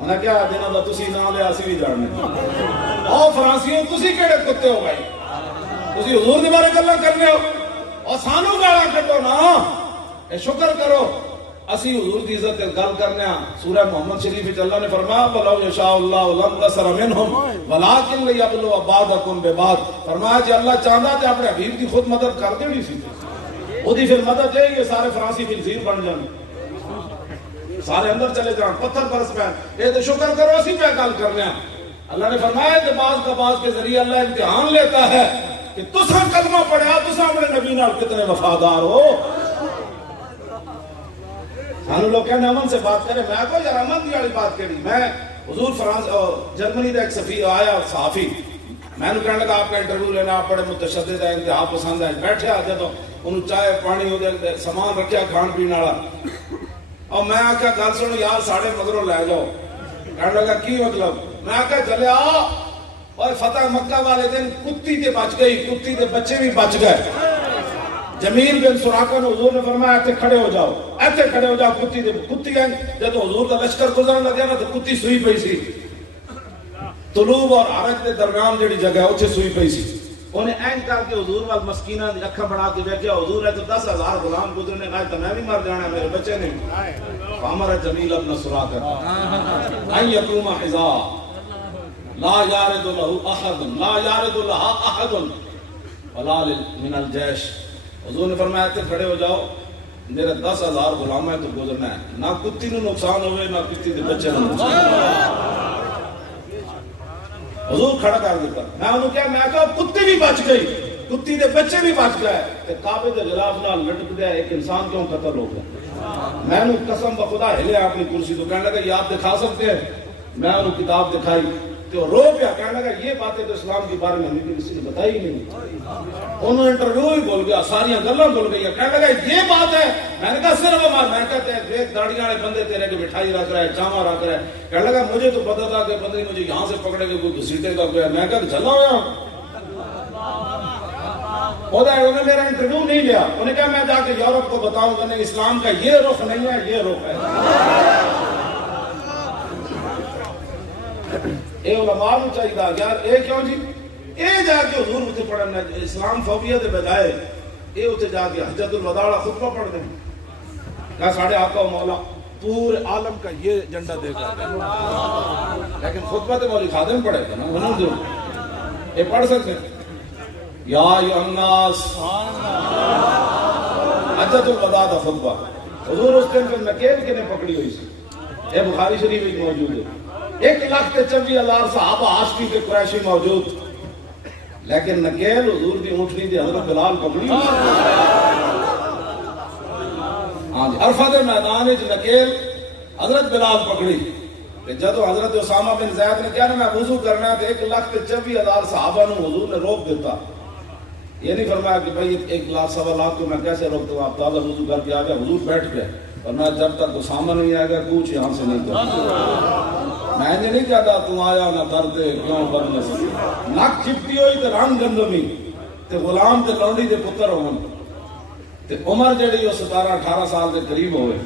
انہیں کیا دینا دا تسی نہ لیا اسی بھی جاننے۔ اور فرانسیوں تسی کیڑے کتے ہو بھائی، تسی حضور دے بارے گلاں کرنے ہو اور سانو گالاں کڈو نا، اے شکر کرو اسی حضور دی عزت گل کرنے ہاں۔ سورہ محمد شریف وچ اللہ نے فرمایا وَلَوْ يَشَاءُ اللَّهُ لَانتَصَرَ مِنْهُمْ وَلَٰكِنْ لِيَبْلُوَ بَعْضَكُمْ بِبَعْضٍ، فرمایا جی اللہ چاہتا تے اپنے حبیب دی خود مدد کر دینی سی، وہی پھر مدد ہے یہ سارے فرانسی خنزیر بن جانے، سارے اندر چلے جان، پتھر برس پہ، یہ تو شکر کرو اسی پہ گل کرنے ہیں۔ اللہ نے فرمایا کہ بعض کا بعض کے ذریعے اللہ امتحان لیتا ہے کہ تساں کلمہ پڑھا، تساں اپنے نبی نال کتنے وفادار ہو۔ ہم لوگ کہنے امن سے بات کریں، میں کوئی یار امن کی والی بات کری، میں حضور جرمنی کا ایک سفیر آیا صحافی، میں نے کہنے لگا آپ کا انٹرویو لینا، آپ بڑے متشدد ہے، انتہا پسند ہے، بیٹھے آتے تو انہوں چائے پانی ادھر سامان رکھیا کھان پین والا، اور میں آکھا گل سنو یار ساڑھے مگروں لے جاؤ، کہنے لگا کی مطلب، میں آکھا چلے آ، اور فتح مکہ والے دن کتی تے بچ گئی، کتی تے بچے بھی بچ گئے۔ جمیل بن سراقہ نے حضور نے فرمایا ایتھے کھڑے ہو جاؤ، ایتھے کھڑے ہو جاؤ، کتی دے کتی گئے، جب حضور کا لشکر گزرن لگیا نا تو کتی سوئی پئی سی، طلوب اور عرج دے درمیان جڑی جگہ ہے اتھے سوئی پئی سی، انہیں این کر کے حضور وال مسکینہ دی اکھاں بنا کے بیٹھیا، حضور ہے تو 10,000 غلام گزرنے گئے تو میں بھی مر جانا میرے بچے نے، فامر جمیل ابن سراقہ ان یقوم حذا لا یارد له احد لا یارد لها احد ولا من الجیش، حضور نے فرمایا تے کھڑے ہو جاؤ، میرے 10,000 غلام ہے تو گزرنا ہے، نہ کتی نو نقصان ہوئے نہ کتی دے بچے نو نقصان۔ حضور کھڑا کر دیتا، میں انہوں کہا کتی بھی بچ گئی، کتی دے بچے بھی بچ گئے، تے کعبے دے غلاف نال لٹک گیا، ایک انسان کیوں قتل ہو گیا؟ میں انہوں قسم بخدا ہلے اپنی کرسی تو کہنے لگا یہ آپ دکھا سکتے ہیں؟ میں انہوں کتاب دکھائی تو رو پیا، کہنے لگا یہ باتیں تو اسلام کے بارے میں ہمیں کسی نے بتائی نہیں، انہوں نے انٹرویو ہی بول گیا، ساری گلاں بول گئی، کہنے لگا یہ بات ہے، میں نے کہا صرف ہمارا، میں کہتے ہیں دیکھ داڑیاں والے بندے تیرے کے مٹھائی رکھ رہا ہے، چاما رکھ رہا ہے، کہنے لگا مجھے تو پتا تھا کہ بندے مجھے یہاں سے پکڑے گا کوئی گھسیٹے گا کوئی، میں کہا چلا ہوا انہوں نے میرا انٹرویو نہیں لیا، انہوں نے کہا میں جا کے یورپ کو بتاؤں گا نہیں اسلام کا یہ رخ نہیں ہے، یہ رخ ہے۔ اے علماء نو چاہیے یار اے کیوں جی اے جا کے حضور اتنے پڑھنا، اسلام فوبیا دے بجائے اے اتنے جا کے حجت الوداع والا خطبہ پڑھ دیں، کیا ساڑھے آقا و مولا پورے عالم کا یہ جھنڈا دے کر، لیکن خطبہ تو مولوی خادم پڑھے گا نا، انہوں جو اے پڑھ سکتے ہیں یا ایھا الناس، حجت الوداع دا خطبہ، حضور اس دن پھر نکیل کے نے پکڑی ہوئی سی، اے بخاری شریف میں موجود ہے، 1,24,000 صحابہ عاشقی کے قریشی موجود، لیکن نکیل حضور دی اونٹنی دی حضرت بلال پکڑی، ہاں جی عرفہ دے میدان وچ نکیل حضرت بلال پکڑی، جدو حضرت اسامہ بن زید نے کہا نا میں وضو کرنا ہے تو 1,24,000 صحابہ نے حضور نے روک دیتا، یہ نہیں فرمایا کہ بھائی 1,00,000 کو میں کیسے روکتا ہوں، آپ تازہ وضو کر کے آ گیا، حضور بیٹھ گئے، ورنہ جب تک اسامہ نہیں آئے گا کچھ یہاں سے نہیں کرتا، میں نے نہیں کہتا تم آیا نہ دردے کیوں بدنسی، نک چپتی ہوئی تو رنگ گندمی تے غلام تے لونڈی دے پتر ہون تے عمر جڑی وہ 17-18 سال دے قریب ہوئے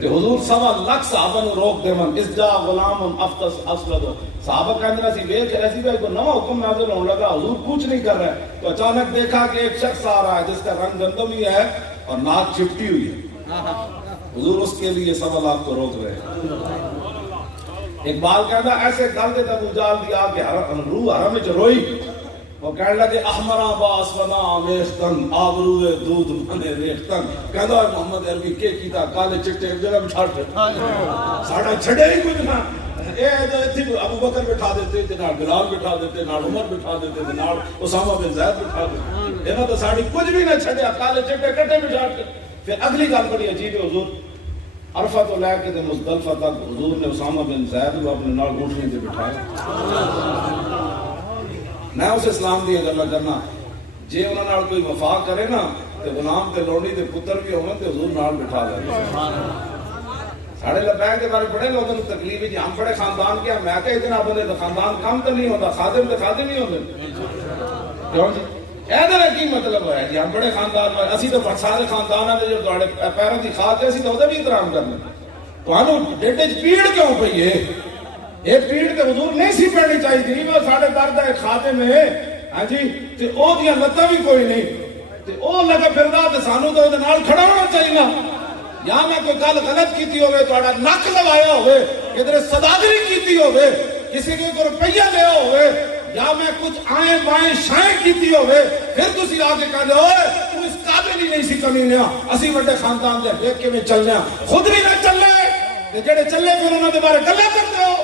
تے حضور 1,25,000 صحابہ نو روک دے من اس جا غلام افطس اسود، صحابہ کہنے سی ویکھ رہے سی کوئی نواں حکم نازل ہونے لگا، حضور کچھ نہیں کر رہے، تو اچانک دیکھا کہ ایک شخص آ رہا ہے جس کا رنگ گندمی ہے اور ناک چپٹی ہوئی ہے، حضور اس کے لیے 1,25,000 کو روک رہے ہیں۔ اقبال کہتا ایسے گل دے ابو جہل دی آ کے روح حرم وچ روئی، وہ کہنے لگے احمراں با اسلما آمیختن آبروئے دودھ منے ریختن، کہتا محمد عربی کے کیتا کالے چٹے ایک جگہ بٹھا دے ساڑا چھڑے ہی کچھ نہ ابو بکر بٹھا دیتے تے نال بلال بٹھا دیتے نال عمر بٹھا دیتے تے نال اسامہ بن زید بٹھا دیتے انہاں تو ساڈی کچھ بھی نہ چھڈیا کالے چٹے کٹے بٹھا کے پھر اگلی گل بڑی عجیب ہے حضور عرفہ تو لے کے تے مزدلفہ تک حضور نے اسامہ بن زید کو اپنے نال اونٹنی تے بٹھایا میں اس اسلام دی گلاں کرنا جے انہاں نال کوئی وفا کرے نا تے غلام تے لونڈی تے پتر بھی ہون تے حضور نال بٹھا لے ساڑھے لبیک کے بارے بڑے لوگوں نے تکلیف ہے ہم بڑے خاندان کے میں کہ اتنا بندے تو خاندان کم تو نہیں ہوتا خادم تو خادم نہیں ہوتے کیوں جی یہ کی مطلب ہے جی ہم بڑے خاندان میں اسی تو سارے خاندان ہیں جو تھوڑے پیروں کی کھاد اسی تو بھی احترام کرنا تمہوں ڈیڈے چ پیڑ کیوں پئی ہے یہ پیڑ تے حضور نہیں سی پڑنی چاہیے تھی وہ ساڑھے درد ہے خادم ہے ہاں جی تے او دیاں لتاں بھی کوئی نہیں تے او لگا پھردا تے سانو تو نال کھڑا ہونا چاہیے یا میں کوئی گل غلط کیتی ہوئے تو نک لوایا ہوئے کدھر صداگری کیتی ہوئے کسی کو کوئی روپیہ لیا ہوئے یا میں کچھ آئیں بائیں شائیں کیتی ہوئے پھر تسی آگے کہہ دے اوئے تو اس قابل ہی نہیں سی کمینیا اسی بڑے خاندان دے دیکھ کے میں چلنے خود بھی نہ چلے تے جڑے چلے پھر انہوں دے بارے گلے کرتے ہو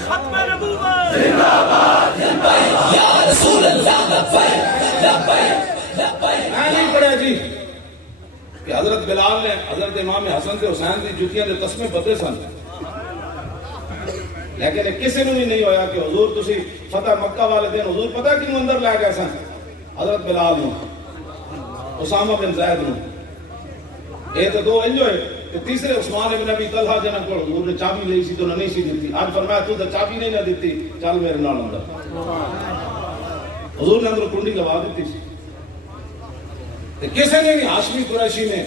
ختم نبوت زندہ باد یا رسول اللہ لبیک لبیک میں نہیں پڑھا جی کہ حضرت بلال نے حضرت امام حسن تے حسین دی جوتیاں دے تسمے بدے سن لیکن کسی نے بھی نہیں ہویا کہ حضور تسی فتح مکہ والے دن حضور پتہ کیوں اندر لے گئے سن حضرت بلال نو اسامہ بن زید نو اے تے دو انج ہوئے کہ تیسرے عثمان ابن ابی طلحہ جنہاں کو حضور نے چابی لئی سی تو نہیں سی دیتی آج فرمایا تو تے چابی نہیں نہ دیتی چل میرے نال اندر حضور نے اندر کنڈی لگا دیتی سی کسی نے نہیں ہاشمی قریشی نے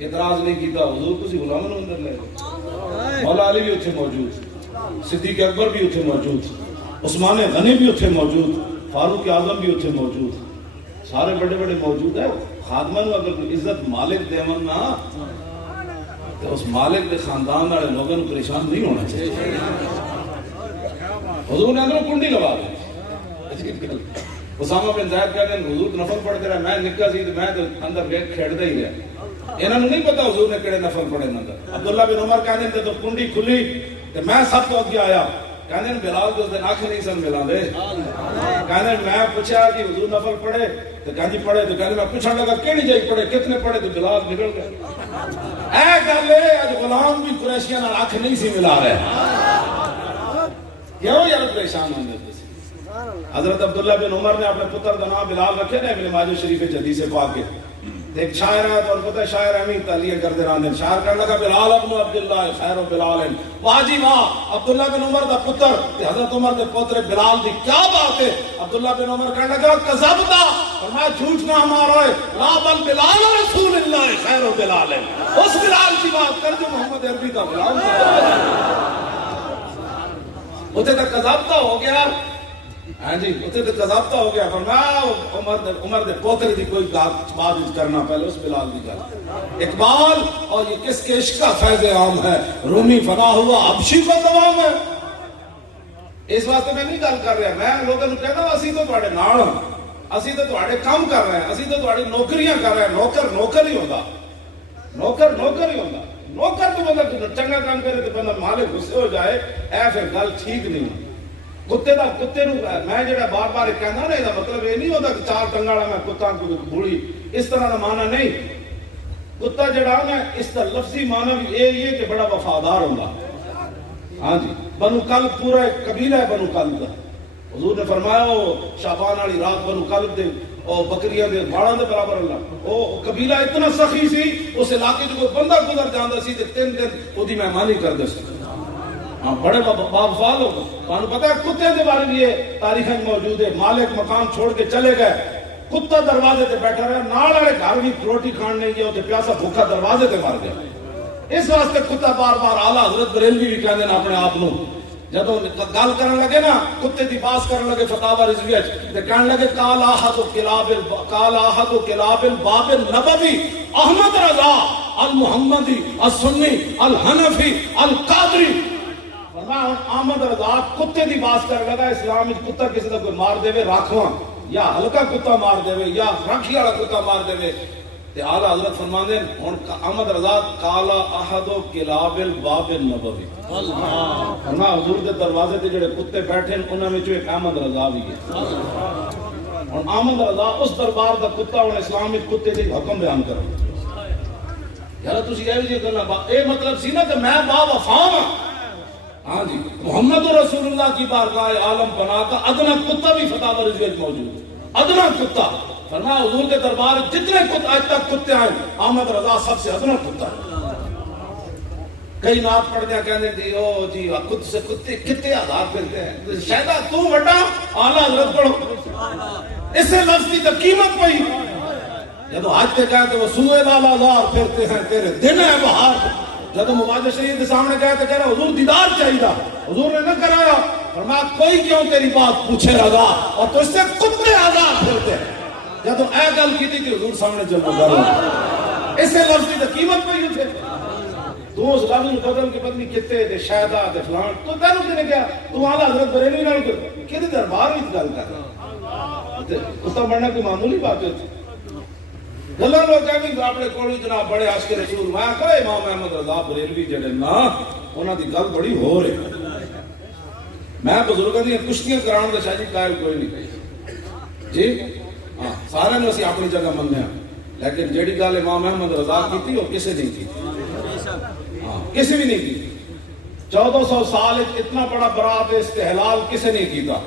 اعتراض نہیں کیتا حضور کسی غلاموں نے اندر لے گئے مولا علی بھی اتھے موجود صدیق اکبر بھی اتھے موجود عثمان غنی بھی اتھے موجود فاروق اعظم بھی اتھے موجود سارے بڑے بڑے موجود ہیں خادمن اگر کوئی عزت مالک دیون نا تو اس مالک دے خاندان والے لوگوں کو پریشان نہیں ہونا چاہیے حضور نے اندر کنڈی لگا دی اسامہ بن زید کہتے ہیں حضور نفل پڑھتے رہے میں نکا سی میں تو اندر گئے کھیڑتا ہی رہا انہوں نے نہیں پتا حضور نے کہڑے نفل پڑھے اندر عبداللہ بن عمر کہتے ہیں تو کنڈی کھلی تو میں سب تو اگے آیا کہتے ہیں بلال تو اس دن آنکھ نہیں سن ملا دے کہتے ہیں میں پوچھا کہ حضور نفل پڑھے تو کہتے پڑھے تو کہتے میں پوچھا لگا کیڑی جائی پڑھے کتنے پڑھے تو بلال نکل گئے اے گل ہے اج غلام بھی قریشیاں نال آنکھ نہیں سی ملا رہے کیوں یار پریشان ہوندے حضرت عبداللہ بن عمر نے اپنے پتر کا نام بلال رکھے نا ابن ماجہ شریف حدیث پاک کے ایک شاعر ہے اور پتہ شاعر امی تعلیہ کرتے رہندے شاعر کہنے لگا بلال ابن عبداللہ خیر بلال واجی ماں عبداللہ بن عمر دا پتر تے حضرت عمر دے پتر بلال دی کیا بات ہے عبداللہ بن عمر کہنے لگا کذبتا فرمایا جھوٹ نہ مارو لا بل بلال رسول اللہ خیر بلال اس بلال کی بات کر جو محمد عربی کا غلام اوتے تک کذبتا ہو گیا ہاں جی اتنے تو قضابطہ ہو گیا فرمایا عمر دے پوتر دی کوئی بات کرنا پہلے اس بلال دی گل اقبال اور یہ کس کے عشق کا فیض عام ہے رومی فنا ہوا حبشی کا دوام ہے اس واسطے میں نہیں گل کر رہا میں لوگوں نے کہنا اسی تو تواڈے نال اسی تو تواڈے کام کر رہے ہیں اسی تو تواڈی نوکریاں کر رہے ہیں نوکر ہی ہوتا نوکر ہی ہوتا نوکر تو بندہ چنگا کام کرے تو بندہ مالک غصے ہو جائے اے پھر گل ٹھیک نہیں کتے نو میں جڑا بار بار کہنا نا یہ مطلب یہ نہیں ہوتا کہ چار ٹنگا والا میں کتا کو بوڑھی اس طرح کا معنی نہیں کتا جڑا میں اس طرح لفظی معنی بھی یہ کہ بڑا وفادار ہوگا ہاں جی بنو کلب پورا ایک قبیلہ ہے بنو کلب کا حضور نے فرمایا وہ شعبان والی رات بنو کلب دے اور بکریاں دے باڑاں دے برابر اللہ وہ قبیلہ اتنا سخی سی اس علاقے جو کوئی بندہ گزر جاندا سی تے 3 دن اودی مہمانی کردے سی بڑے باوفال ہو تانوں پتہ ہے کتے دے بارے بھی یہ تاریخ میں موجود ہے مالک مکان چھوڑ کے چلے گئے کتا دروازے تے بیٹھا رہا نال والے گھر بھی روٹی کھان نہیں گیا تے پیاسا بھوکا دروازے تے مر گیا اس واسطے کتا بار بار اعلی حضرت بریلوی بھی کہندے نے اپنے آپ نو جدوں گل کرن لگے نا کتے دی باس کرن لگے فتاوا رضویہ تے کہن لگے قال احد کلاب الباب النبوی احمد رضا المحمدی السنی الحنفی القادری احمد رضا کتے دی باس کر لگا اسلام وچ کتا کسی دا کوئی مار دے راکھواں یا ہلکا کتا مار دے یا راکھی والا کتا مار دے تے اعلی حضرت فرماندے ہن احمد رضا کالا احد کلاب الباب النبوی فرمایا حضور دے دروازے تے جڑے کتے بیٹھے ہیں انہاں وچوں ایک احمد رضا بھی ہے. ہن احمد رضا اس دربار دا کتا ہن اسلام وچ کتے دے حکم بیان کرو. یار تسی اے جی گلاں اے مطلب سی نا کہ میں با وفا ہاں. ہاں جی محمد رسول اللہ کی بارگاہ عالم بنا کا ادنا کتا بھی فتح و رضویت موجود ہے. ادنا کتا فرمایا حضور کے دربار جتنے کتے آج تک کتے آئے احمد رضا سب سے ادنا کتا ہے. کئی نعت پڑھ دیا کہنے جی او جی کت سے کتے کتے آزاد پھرتے ہیں شہدہ تو بڑا اعلیٰ حضرت پڑھو اس سے لفظ کی قیمت پئی. جب آج تے کہا کہ وہ سوئے لال آزاد پھرتے ہیں تیرے دن ہے بہار. جب مواجہ شریف کے سامنے کہا تو کہہ رہا حضور دیدار چاہیے. حضور نے نہ کرایا فرمایا کوئی کیوں تیری بات پوچھے رضا اور تو اس سے کتے آزاد پھرتے ہیں. جب اے گل کی تھی کہ حضور سامنے چلو گا اس سے لفظ کی قیمت پئی اٹھے. تو اس لفظ میں بدل کے پتنی کتے دے شہدہ دے فلان تو تینوں کہنے گیا تو اعلیٰ حضرت بریلوی نال کہتے دربار وچ گل کر کتا بننا کوئی معمولی بات ہوتی. گلا لوگ کہہ بھی اپنے کول جناب بڑے عاشق رسول میں کہ امام احمد رضا بریلوی جڑے نا انہاں دی گل بڑی ہو رہی. میں بزرگاں دی کشتیاں کران دا شاید قائل کوئی نہیں جی. ہاں سارے نے اسی اپنی جگہ مننے ہیں لیکن جیڑی گل امام احمد رضا کی وہ کسے نہیں کی. ہاں کسی بھی نہیں کی. 1400 سال اتنا بڑا برات استحلال کسے نہیں کیتا.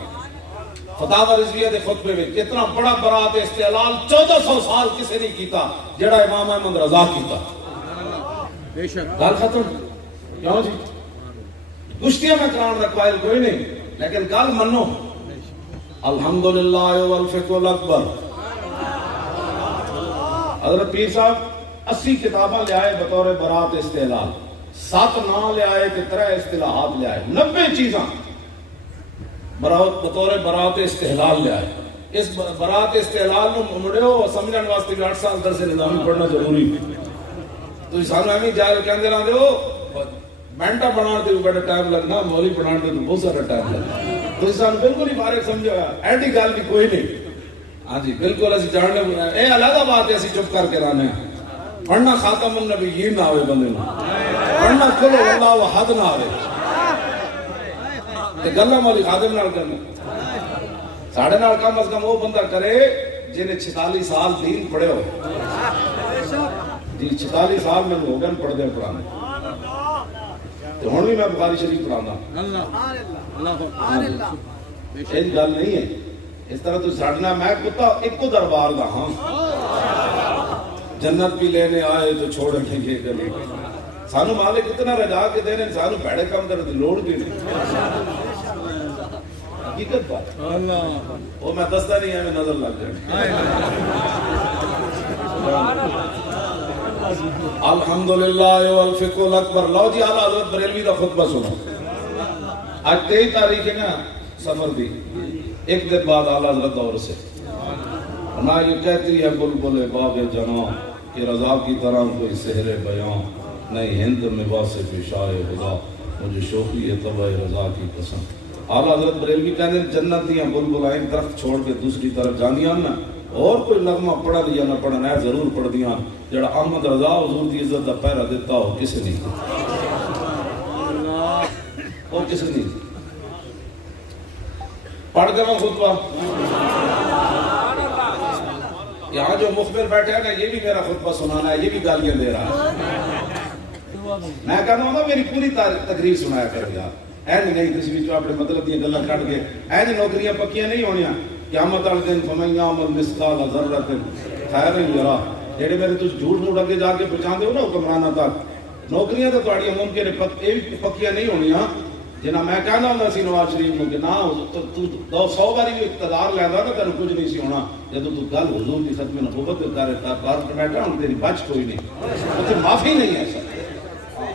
فتح و رضویہ دے خطبے میں اتنا بڑا برات استحلال 1400 سال کسے نہیں کیتا جڑا امام احمد رضا کیتا. بے شک گل ختم. کیوں جی کشتیاں میں کران دا قائل کوئی نہیں لیکن گل منو الحمدللہ والفقہ الاکبر. حضرت پیر صاحب 80 کتاباں لے آئے بطور برات استحلال 7 نام لے آئے کہ 3 اصطلاحات لے آئے 90 چیزاں بطور برات استحلال لے آئے. اس برات استحلال نو مڑیو سمجھن واسطے 8 سال درس نظامی پڑھنا ضروری. تو سانو ایویں جائے کہندے رہندے ہو مینٹا بنان تے بڑا ٹائم لگنا مولوی بنان تے بہت سارا ٹائم لگنا. تو سانو بالکل ہی فارغ سمجھایا ایڈی گل بھی کوئی نہیں. ہاں جی بالکل اسی جاننے اے علیحدہ بات ہے اسی چپ کر کے رہنے پڑھنا خاتم النبیین نہ ہوئے بندے نو پڑھنا کل اللہ احد نہ آئے تے گلاں مولی خادم نال کرنا. ساڑھے نال کم از کم وہ بندہ کرے جنہیں 46 سال دین پڑھے ہو جی. 46 سال میں ہو گئے پڑھ دے پڑھانے تو ہن بھی میں بخاری شریف پڑھانا. یہ گل نہیں ہے اس طرح تو ساڑھنا میں کتا ایک کو دربار دا ہاں جنت بھی لینے آئے تو چھوڑیں گے گلی. سانو مالک اتنا رجا کے دینے سانو پیڑے کم کرنے لوڑ بھی نہیں. حقیقت بات وہ میں دستا نہیں ہے میں نظر لگ جائے. الحمدللہ والفقہ الاکبر. لو جی اعلیٰ حضرت بریلوی دا خطبہ سنو. آج 23 تاریخ ہے نا سفر دی ایک دن بعد اعلیٰ حضرت دور سے نہ یہ کہتی ہے بلبل باب جناں کہ رضا کی طرح کوئی سحر بیان نہیں ہند میں واسف شاہ خدا مجھے شوقی ہے طبع رضا کی قسم. اعلیٰ حضرت بریلوی کہتے ہیں جنت دیاں بلبلائیں درخت چھوڑ کے دوسری طرف جانیاں نا اور کوئی نغمہ پڑھا دیا نہ پڑھا نہ ضرور پڑھ دیاں جڑا احمد رضا حضور دی عزت دا پہرا دیتا ہو کسے نہیں وہ کسے نہیں. پڑھ کر خطبہ یہاں جو مخبر بیٹھے ہیں نا یہ بھی میرا خطبہ سنانا ہے یہ بھی گالیاں دے رہا ہے. میں کہنا ہوں میری پوری تقریر سنایا کرو یار. این نہیں کسی بھی جو اپنے مطلب دیا گلہ کٹ گئے این نوکریاں پکیاں نہیں ہونیاں. قیامت والے دن فمن یعمل مثقال ذرۃ خیرا یرا. جڑے میرے تس جھوٹ موٹ اگے جا کے پہنچاندے ہو نا حکمراناں تک نوکریاں تو تہاڈیاں ممکن ہے پکیاں نہیں ہونیاں. جنا میں کہنا ہوں سی نواز شریف کو کہ نہ تو 100 باری بھی اقتدار لیندا نا تینوں کچھ نہیں سی ہونا. جدوں تو گل حضور کی ختم نبوت کرے تا بات بیٹھا ہوں تیری بچ کوئی نہیں تے معافی نہیں ہے. سر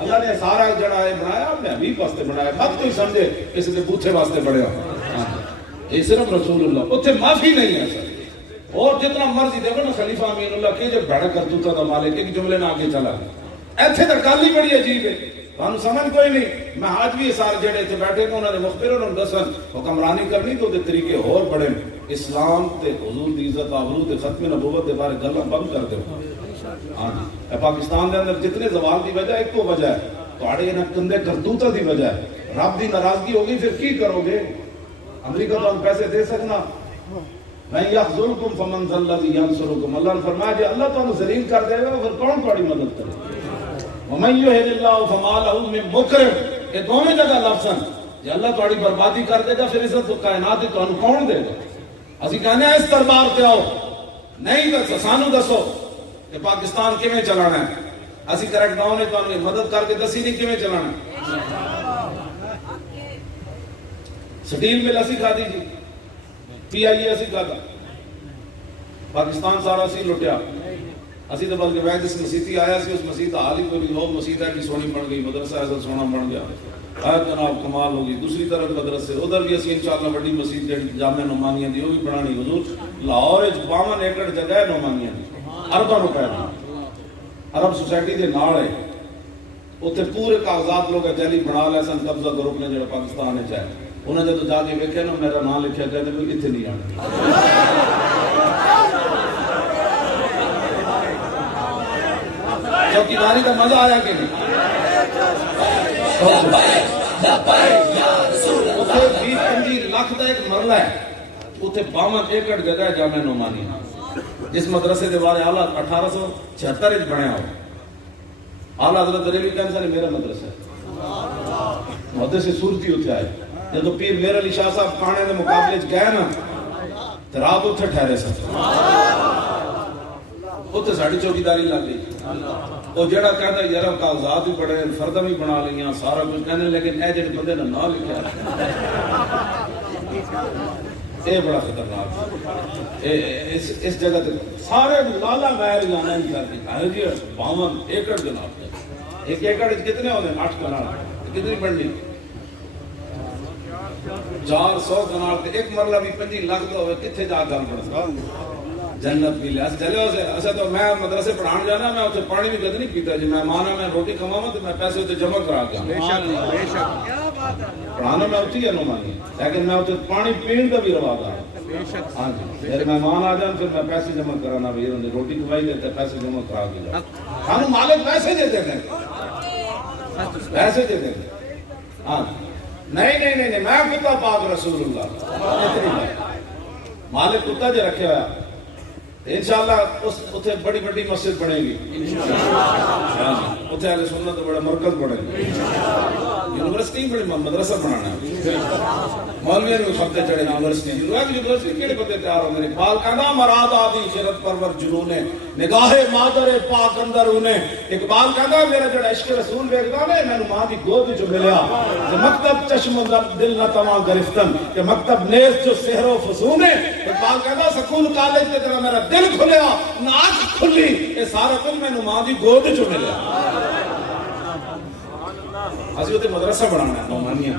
اللہ نے سارا جڑا ہے بنایا اپنے حبیب واسطے بنایا. مت کوئی سمجھے کسی کے بوتھے واسطے بڑھیا یہ صرف رسول اللہ اتنے معافی نہیں ہے. سر اور جتنا مرضی دیکھو نا خلیفہ امین اللہ کی جب بڑا کرتوتا دا مالک ایک جملے نہ آگے چلا ایتھے تک گل ہی بڑی عجیب ہے. تانوں سمجھ کوئی نہیں. میں آج بھی سارے جڑے اتنے بیٹھے انہوں نے مخبر انہوں نے دسن حکمرانی کرنی تو طریقے اور بڑے اسلام تے حضور دی عزت آبرو تے ختم نبوت دے بارے گلاں بند کر دو. ہاں جی پاکستان کے اندر جتنے زوال کی وجہ ایک کو وجہ ہے تھوڑے انہاں گندے کرتوتاں دی وجہ ہے رب دی ناراضگی ہوگی پھر کی کرو گے امریکہ تو پیسے دے سکنا میں یخذلکم فمن ذا الذی ینصرکم اللہ نے فرمایا جی اللہ تو ذلیل کر دے گا پھر کون تھوڑی مدد کرے ومن یہد اللہ فما له من مکرم یہ دونوں جگہ لفظ ہیں جی اللہ تھوڑی بربادی کر دے گا پھر عزت کائنات ہی تانوں کون دے گا اسی کہنے ہیں اس دربار پہ آؤ نہیں دسو سانو دسو کہ پاکستان کیویں چلانا ہے اسی کریکٹ ڈاؤن نے تانوں مدد کر کے دسی نہیں کیویں چلانا سٹیل مل اسی کھا دی جی پی آئی اے اسی کھا دا پاکستان سارا اسی لٹیا اسی تو بلکہ میں جس مسیحی آیا سی اس مسیح حال ہی کوئی لوگ مسیح ہے کہ سونی بن گئی مدرسہ ایسا سونا بن گیا جناب کمال ہوگی دوسری طرف مدرسے ادھر بھی اسی انشاءاللہ بڑی مسجد جڑی جامع نعمانیہ دی وہ بھی بنانی حضور لاہور وچ 52 ایکڑ جگہ ہے نعمانیہ دی ارباں روپے دی عرب سوسائٹی دے نال ہے اوتھے پورے کاغذات لوگ جعلی بنا لے سن قبضہ گروپ نے جڑا پاکستان وچ ہے انہاں جدوں جا کے ویکھیا نا میرا نام لکھیا کہندے کوئی ایتھے نہیں آنا چوکیداری کا مزہ آیا کہ نہیں اتنے 20-25 لاکھ کا ایک مرلہ ہے اتنے 52 ایکڑ جگہ ہے جامع نعمانیہ جس مدرسے کے بارے اعلیٰ 1876 بنیا ہو اعلیٰ حضرت بریلوی کہنے سے میرا مدرسہ ہے مدرسے صورتی اتنے آئے جب پیر میر علی شاہ صاحب کھانے کے مقابلے گئے نا تو رات اتنے ٹھہرے سن اتنے ساڑی چوکیداری لگ گئی وہ جڑا کہتا ہے یار کاغذات بھی پڑے فردہ بھی بنا لیاں سارا کچھ کہنے لیکن اے جڑے بندے نے نہ لکھا اے بڑا خطرناک اس جگہ تے سارے لالا محل جانا ہی کر دی جی 52 ایکڑ جناب ایک ایکڑ کتنے ہونے 8 کنال کتنی بننی 400 کنال تے ایک مرلہ بھی 25 لاکھ کا ہوئے کتنے جا گل پڑتا جنت بھی لیا چلے اسے تو میں مدرسے پڑھان جانا میں اسے پانی بھی کد نہیں پیتا جی میں مانا میں روٹی کھواواں تو میں پیسے اسے جمع کرا کے پڑھانا میں اٹھی ہے نعمانی لیکن میں اسے پانی پین کا بھی روا گا ہاں جی میرے مہمان آ جان پھر میں پیسے جمع کرانا بھی روٹی کھوائی دیتے پیسے جمع کرا کے جاؤ ہم مالک پیسے دیتے ہیں پیسے دیتے ہیں ہاں نہیں میں کتا پاک رسول اللہ مالک کتا جو رکھے ہوا انشاءاللہ اتنے بڑی بڑی مسجد بنے گی اتنے اہل سنت بڑا مرکز بنے گی یونیورسٹی بڑی مدرسہ بنانا ہے مولویوں نے خطے چڑھے یونیورسٹی کیڑے بندے تیار ہوندے نے اقبال کہندا مراد آدی شرط پرور جنون نگاہ مادر پاک اندر انہیں اقبال کہندا میرا جڑا عشق رسول ویکھدا نے مینوں ماں دی گود وچ ملیا کہ مکتب چشم دل نہ تواں گرفتن کہ مکتب نیز جو سحر و فسون ہے اقبال کہندا سکول کالج تے طرح میرا دل کھلیا ناک کھلی اے سارا کچھ مینوں ماں دی گود وچ ملیا اسی تے مدرسہ بنانا ہے نعمانیہ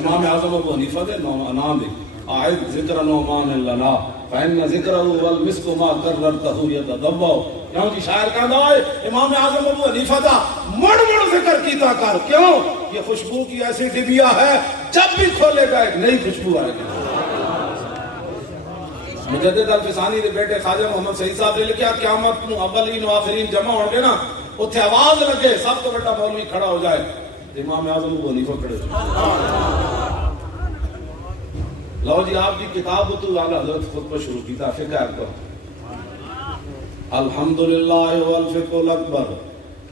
امام اعظم ابو حنیفہ دے نام دے آیت ذکر نعمان لنا فإن ذکرہ والمسک ما قررتہ یتضبع کیوں جی شاعر کہندا ہے امام اعظم ابو حنیفہ دا مڑ ذکر کیتا کر کیوں یہ خوشبو کی ایسی ڈبیا ہے جب بھی کھولے گا ایک نئی خوشبو آئے گی مجدد الفسانی دے بیٹے خواجہ محمد سعید صاحب نے لکھا قیامت نو اولین و آخرین جمع ہوں گے نا اتھے آواز لگے سب تو بڑا مولوی کھڑا ہو جائے امام اعظم ابو حنیفہ کھڑے لو جی آپ کی کتاب تو اعلیٰ حضرت خود پر شروع کیتا فقہ اکبر الحمدللہ والفقہ الاکبر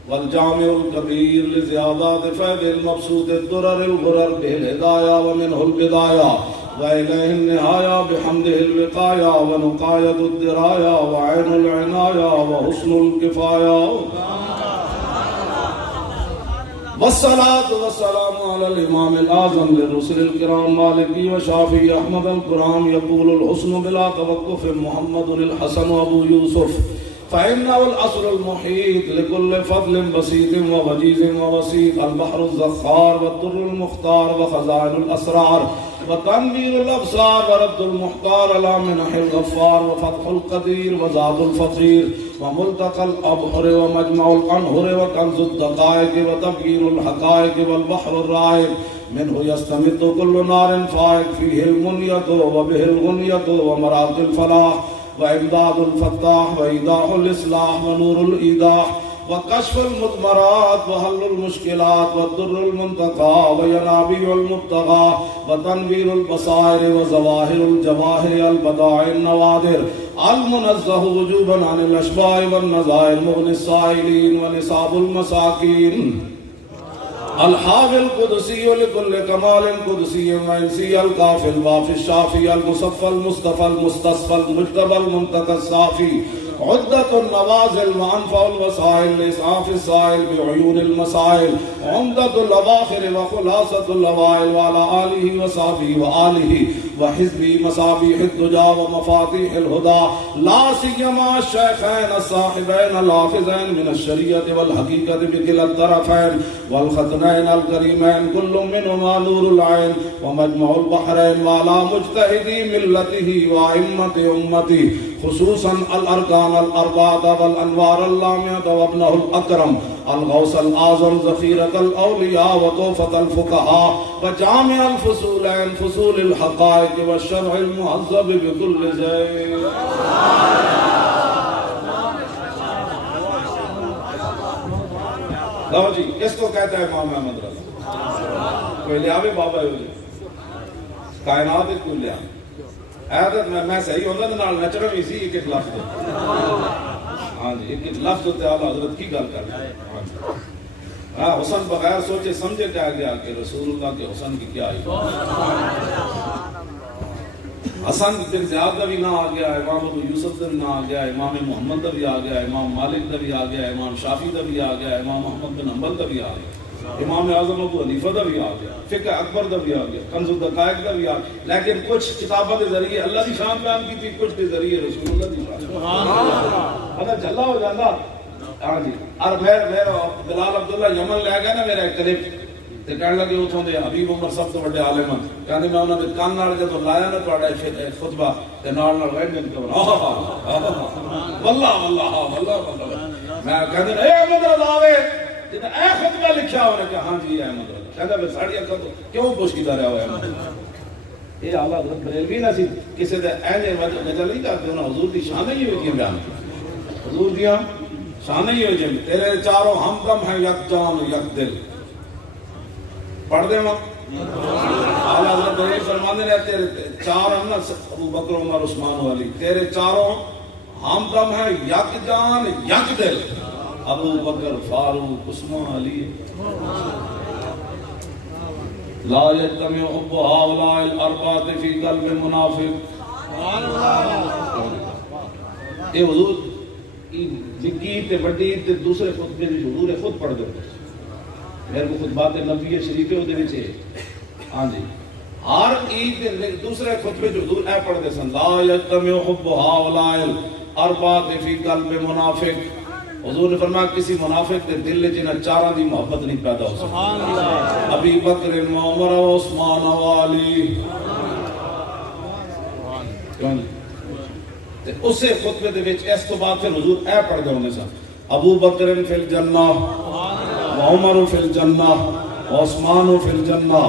والجامع الکبیر لزیادات فید المبسوط الدرر الغرر بالہدایہ ومنہ البدایہ وإليه النهاية بحمده الوقاية ونقاية الدراية وعين العناية وحسن الكفاية والصلاة والسلام على الإمام الأعظم للرسل الكرام مالكي وشافعي أحمد الكرام يقول الحسن بلا توقف محمد الحسن أبو يوسف فإنه الأصل المحيط لكل فضل بسيط ووجيز ووسيط البحر الزخار والدر المختار وخزائن الأسرار وتنوير الأبصار ورد المحتار على منح الغفار وفتح القدير وزاد الفقير وملتقى الأبحر ومجمع الأنهر وكنز الدقائق وتبيين الحقائق والبحر الرائق منه يستمد كل نار فائق فيه المنية وبه الغنية ومرات الفلاح وإمداد الفتاح وإيضاح الإصلاح ونور الإيضاح وكشف المضمرات وحل المشكلات والضر المنتقى وينابيع المبتغى وتنوير البصائر وظواهر الجواهر البضائع النوادر المنزه وجوبا عن الأشباه والنظائر مغني السائلين ونصاب المساكين الحاوي القدسي لكل كمال قدسي وإنسي الكافي الوافي الشافي المصفى المصطفى المستصفى المجتبى المنتقى الصافي عدة النوازل وأنفع الوسائل لإسعاف السائل بعيون المسائل عمدة الأواخر وخلاصة الأوائل وعلى آله وصحبه وآله وحزبه مصابيح الدجى ومفاتيح الهدى لا سيما الشيخين الصاحبين الآخذين من الشريعة والحقيقة بكلا الطرفين والختنين الكريمين كل منهما نور العين ومجمع البحرين وعلى مجتهدي ملته وأئمة أمته خصوصا الأركان الأربعة والأنوار اللامعة وابنه الأكرم الغوث الأعظم ذخيرة الأولياء وطوفة الفقهاء وجامع الفصولين فصول الحقائق والشرع المهذب بكل زين. لو جی اس کو کہتا ہے امام احمد رضا کوئی لیا بھی بابا کائنات کو لیا عادت میں صحیح ہوتا تو نال نچنا بھی سی ایک لفظ ہاں جی ایک لفظ ہوتے اعلیٰ حضرت کی گل کر رہے ہیں ہاں حسن بغیر سوچے سمجھے کیا گیا کہ رسول اللہ کے حسن کی کیا حسن بن زیاد کا بھی نہ آ گیا امام ابو یوسف کا بھی نہ آ گیا امام محمد کا بھی آ گیا امام مالک کا بھی آ گیا امام شافی کا بھی آ گیا امام احمد بن حنبل کا بھی آ گیا امام اعظم ابو حنیفہ کا بھی آ گیا فقہ اکبر کا بھی آ گیا کنز الدقائق کا بھی آ گیا لیکن کچھ کتابوں کے ذریعے اللہ کی شان بیان کی تھی کچھ کے ذریعے رسول اللہ کی شان اگر جھلا ہو جاتا ہاں جی اور میرا بلال عبداللہ یمن لے گیا نا میرا ایک کلپ تے کہنے لگے اتوں دے حبیب عمر سب تو بڑے عالم کہندے میں انہاں دے کان نال جدوں لایا نا تہاڈا خطبہ تے نال نال وینڈ تے واللہ واللہ واللہ میں کہندے اے احمد رضا وے جے اے خطبہ لکھیا ہونے کہ ہاں جی احمد رضا کہندا پھر ساڈی اکھاں تو کیوں پوچھ کیتا رہیا ہویا احمد اے اعلی حضرت بریلوی نہ سی کسے دے اینے وجہ نہیں کرتے انہاں حضور دی شان ہی ہوئی بیان حضور دیاں شان ہی ہوئی تیرے چاروں ہمدم ہیں یک جان یک دل پڑھ دے وقت اعلیٰ حضرت بریلوی فرماندے نے تیرے چار ہم نا ابو بکر عمر عثمان والی تیرے چاروں ہمدم ہیں یک جان یک دل ابو بکر فاروق عثمان علی لا یجتمع حب هؤلاء الاربعة فی قلب منافق اے حضور نکی تے بڑی تے دوسرے خطبے بھی حضور خود پڑھ دے میرے کو خطبات نبی شریف ہو دے وچے ہاں جی ہر عید دے دوسرے خطبے جو حضور اے پڑھ دے سن لا یجتمع حب هؤلاء الاربعة فی قلب منافق حضور نے فرمایا کسی منافق کے دل وچ انہاں چاراں دی محبت نہیں پیدا ہو سکتی ابی بکر و عمر و عثمان و علی تے اسے خطبے دے وچ اس تو بعد پھر حضور اے پڑھ دے ہوندے سن ابو بکر فی الجنہ و عمر فی الجنہ و عثمان فی الجنہ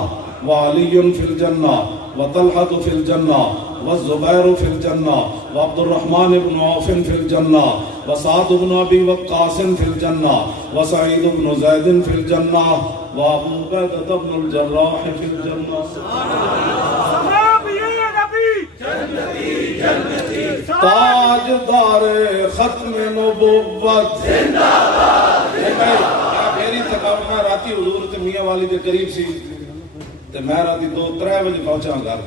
و علی فی الجنہ و طلحہ فی الجنہ والزبیر فی الجنہ وعبد الرحمن بن عوف فی الجنہ وسعد بن ابی وقاص فی الجنہ وسعید بن زید فی الجنہ وابو عبیدہ بن الجراح فی الجنہ تاجدار ختم نبوت زندہ باد میری تھکاوٹ میں راتی حضور تے میاں والی دے قریب سی تے میں راتی 2-3 بجے پہنچا گھر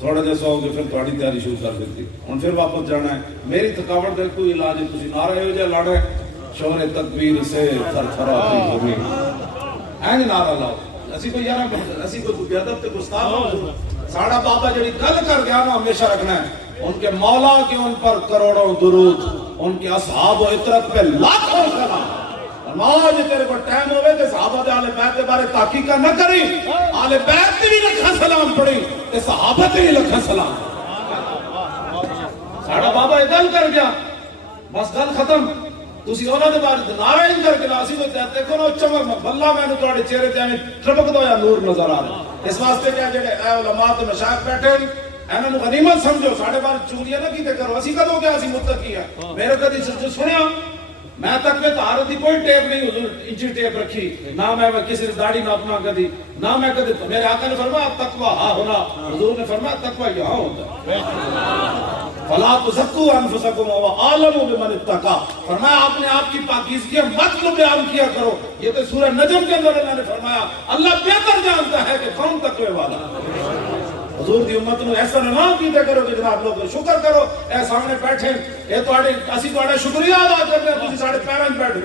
تھوڑا جا سو گے پھر تھوڑی تیاری شروع کر دیتی ہوں پھر واپس جانا ہے میری تھکاوٹ کا کوئی علاج ہے تسی نعرہ ہو جائے لاڑا ہے شور تکبیر سے تھر تھراتی زمین این نعرہ لاؤ اسی کو یارا اسی کو بے ادب تے گستاخ ہو ساڑا بابا جڑی گل کر گیا نا ہمیشہ رکھنا ہے ان کے مولا کے ان پر کروڑوں درود ان کے اصحاب و عطرت پہ لاکھوں سلام آج تیرے کو ٹائم ہوئے تے صحابہ دے آل بیت دے بارے تحقیق نہ کری آل بیت بھی لکھا سلام پڑھی تے صحابہ بھی لکھا سلام ساڑا بابا ادھل کر گیا بس گل ختم تسی اونا دے بارے نعرہ ہی کر کے لاسی تو دیکھو نا چمک بلہ میں نے توڑے چہرے تے ہمیں ٹرپک دو یا نور نظر آ رہا اس واسطے کیا جڑے اے علماء تے مشایخ بیٹھے ਇਹਨਾਂ ਨੂੰ ਗਨੀਮਤ ਸਮਝੋ ਸਾਡੇ ਬਾਰੇ ਚੋਰੀਆਂ ਨਾ ਕੀਤੇ ਕਰੋ ਅਸੀਂ ਕਦੋਂ ਕਿਹਾ ਸੀ ਮੁਤਕੀ ਹੈ ਮੇਰੇ ਕਦੀ ਸੁਣਿਆ میں تک میں طہارت کی کوئی ٹیپ نہیں حضور انچی ٹیپ رکھی نہ میں کسی داڑھی ناپنا کدی نہ میں کدی میرے آقا نے فرمایا تقوی ہاں ہونا حضور نے فرمایا تقوی یہاں ہوتا ہے فلا تزکوا انفسکم هو اعلم بمن اتقى فرمایا آپ نے آپ کی پاکیزگی مت کو بیان کیا کرو یہ تو سورہ نجم کے اندر اللہ نے فرمایا اللہ بہتر جانتا ہے کہ کون تقوی والا حضور دی امت نو ایسا نہ کیتے کرو کہ جناب لوگ شکر کرو اے سامنے بیٹھے اے تواڈے اسی تواڈا شکریہ ادا کرتے ہیں تسی ساڈے پیراں وچ بیٹھ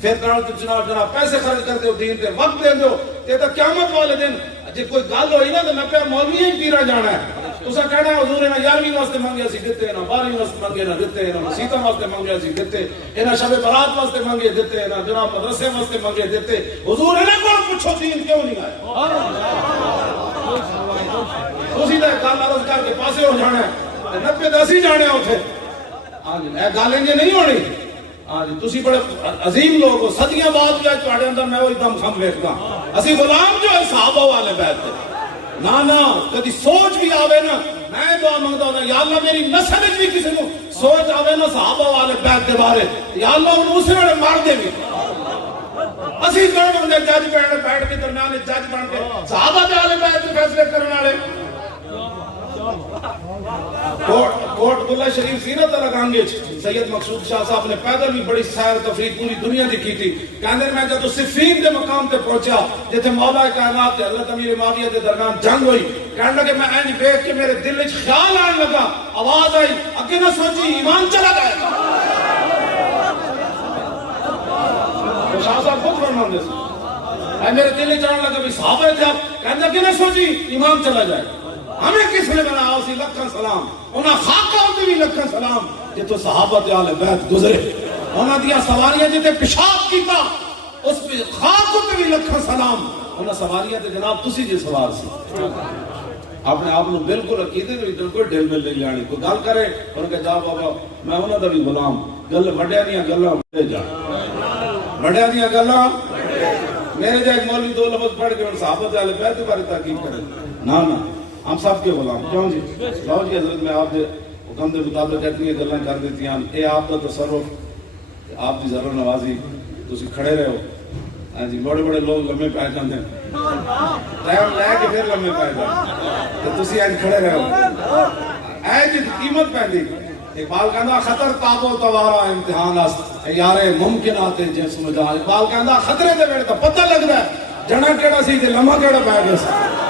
پھر جناب پیسے خرچ کرتے ہو دین تے وقت دے دیو تے تے قیامت والے دن جے کوئی گل ہوئی نا تے میں پیا مولوی ہی پیرا جانا ہے تساں کہنا ہے حضور نے 11ویں واسطے منگیا سی دتے نا 12ویں واسطے منگے نا دتے نا مسیتاں واسطے منگیا سی دتے انہاں شب برات واسطے منگے دتے نا جناب مدرسے واسطے منگے دتے حضور نے کول پوچھو دین کیوں نہیں آیا تسی تے گل عرض کر کے پاسے ہو جانا ہے 90 دسی جانے اوتھے ہاں جی اے گل انج نہیں ہونی ہاں جی تسی بڑے عظیم لوگ ہو صدیاں بعد بھی تواڈے اندر میں وہی دم خم ویکھدا اسی غلام جو ہے صحابہ والے بیت تے نا کدی سوچ بھی آوے نا میں دعا منگدا ہوں یا اللہ میری نسل وچ بھی کسی نو سوچ آوے نا صحابہ والے بیت دے بارے یا اللہ انہوں اسے ویلے مار دے بھی اسی کون بندے جج بیٹھ کے درمیان جج بن کے صحابہ دے والے بیت دے فیصلے کرنے والے کوٹ اللہ شریف سیرت لگانگے سید مقصود شاہ صاحب نے پیدل بھی بڑی سیر تفریح پوری دنیا دی کی تھی کہنے میں جب صفین دے مقام تے پہنچا جتے مولا کائنات تے حضرت امیر معاویہ دے درمیان جنگ ہوئی کہنے لگے میں اینج دیکھ کے میرے دل وچ خیال آنے لگا آواز آئی اگے نہ سوچی ایمان چلا گیا شاہ صاحب خود فرماندے سے میرے دل وچ آنے لگا بھی صحابہ تھے کہنے اگے نہ سوچی ایمان چلا جائے ہمیں کس نے بنایا اسی لکھن سلام انہاں خاکہ ہوتے بھی لکھن سلام یہ تو صحابت آل بیت گزرے انہاں دیا سواریاں جتے پیشاب کیتا اس خاک ہوتے بھی لکھن سلام انہاں سواریاں تے جناب تسی جی سوار سی اپنے آپ نے بالکل عقیدے بھی کوئی ڈیل میں لے جانی کوئی گل کرے اور کہ جا بابا میں انہاں دا بھی غلام گل وڈیا دیاں گلاں وڈے جا وڈیا دیاں گلاں میرے جا ایک مولوی دو لفظ پڑھ کے صحابت آل بیت کے بارے تحقیق کرے نا ہم سب کے غلام کیوں جی لو جی حضرت میں آپ دے حکم دے مطابق اتنی گلاں کر دیتی ہیں اے آپ کا تصرف آپ دی ذرا نوازی تسی کھڑے رہو ہاں جی بڑے بڑے لوگ لمے پے جاندے ہیں ٹائم لے کے پھر لمے پے جاندے تے تسی اج کھڑے رہو اے جی قیمت پیندی اقبال کہندا خطر تاب و توارا امتحان اس یار ممکنات جسم جہاں اقبال کہندا خطرے دے ویلے تے پتہ لگدا ہے جنا کیڑا سی تے لمحہ کیڑا پے گیا سی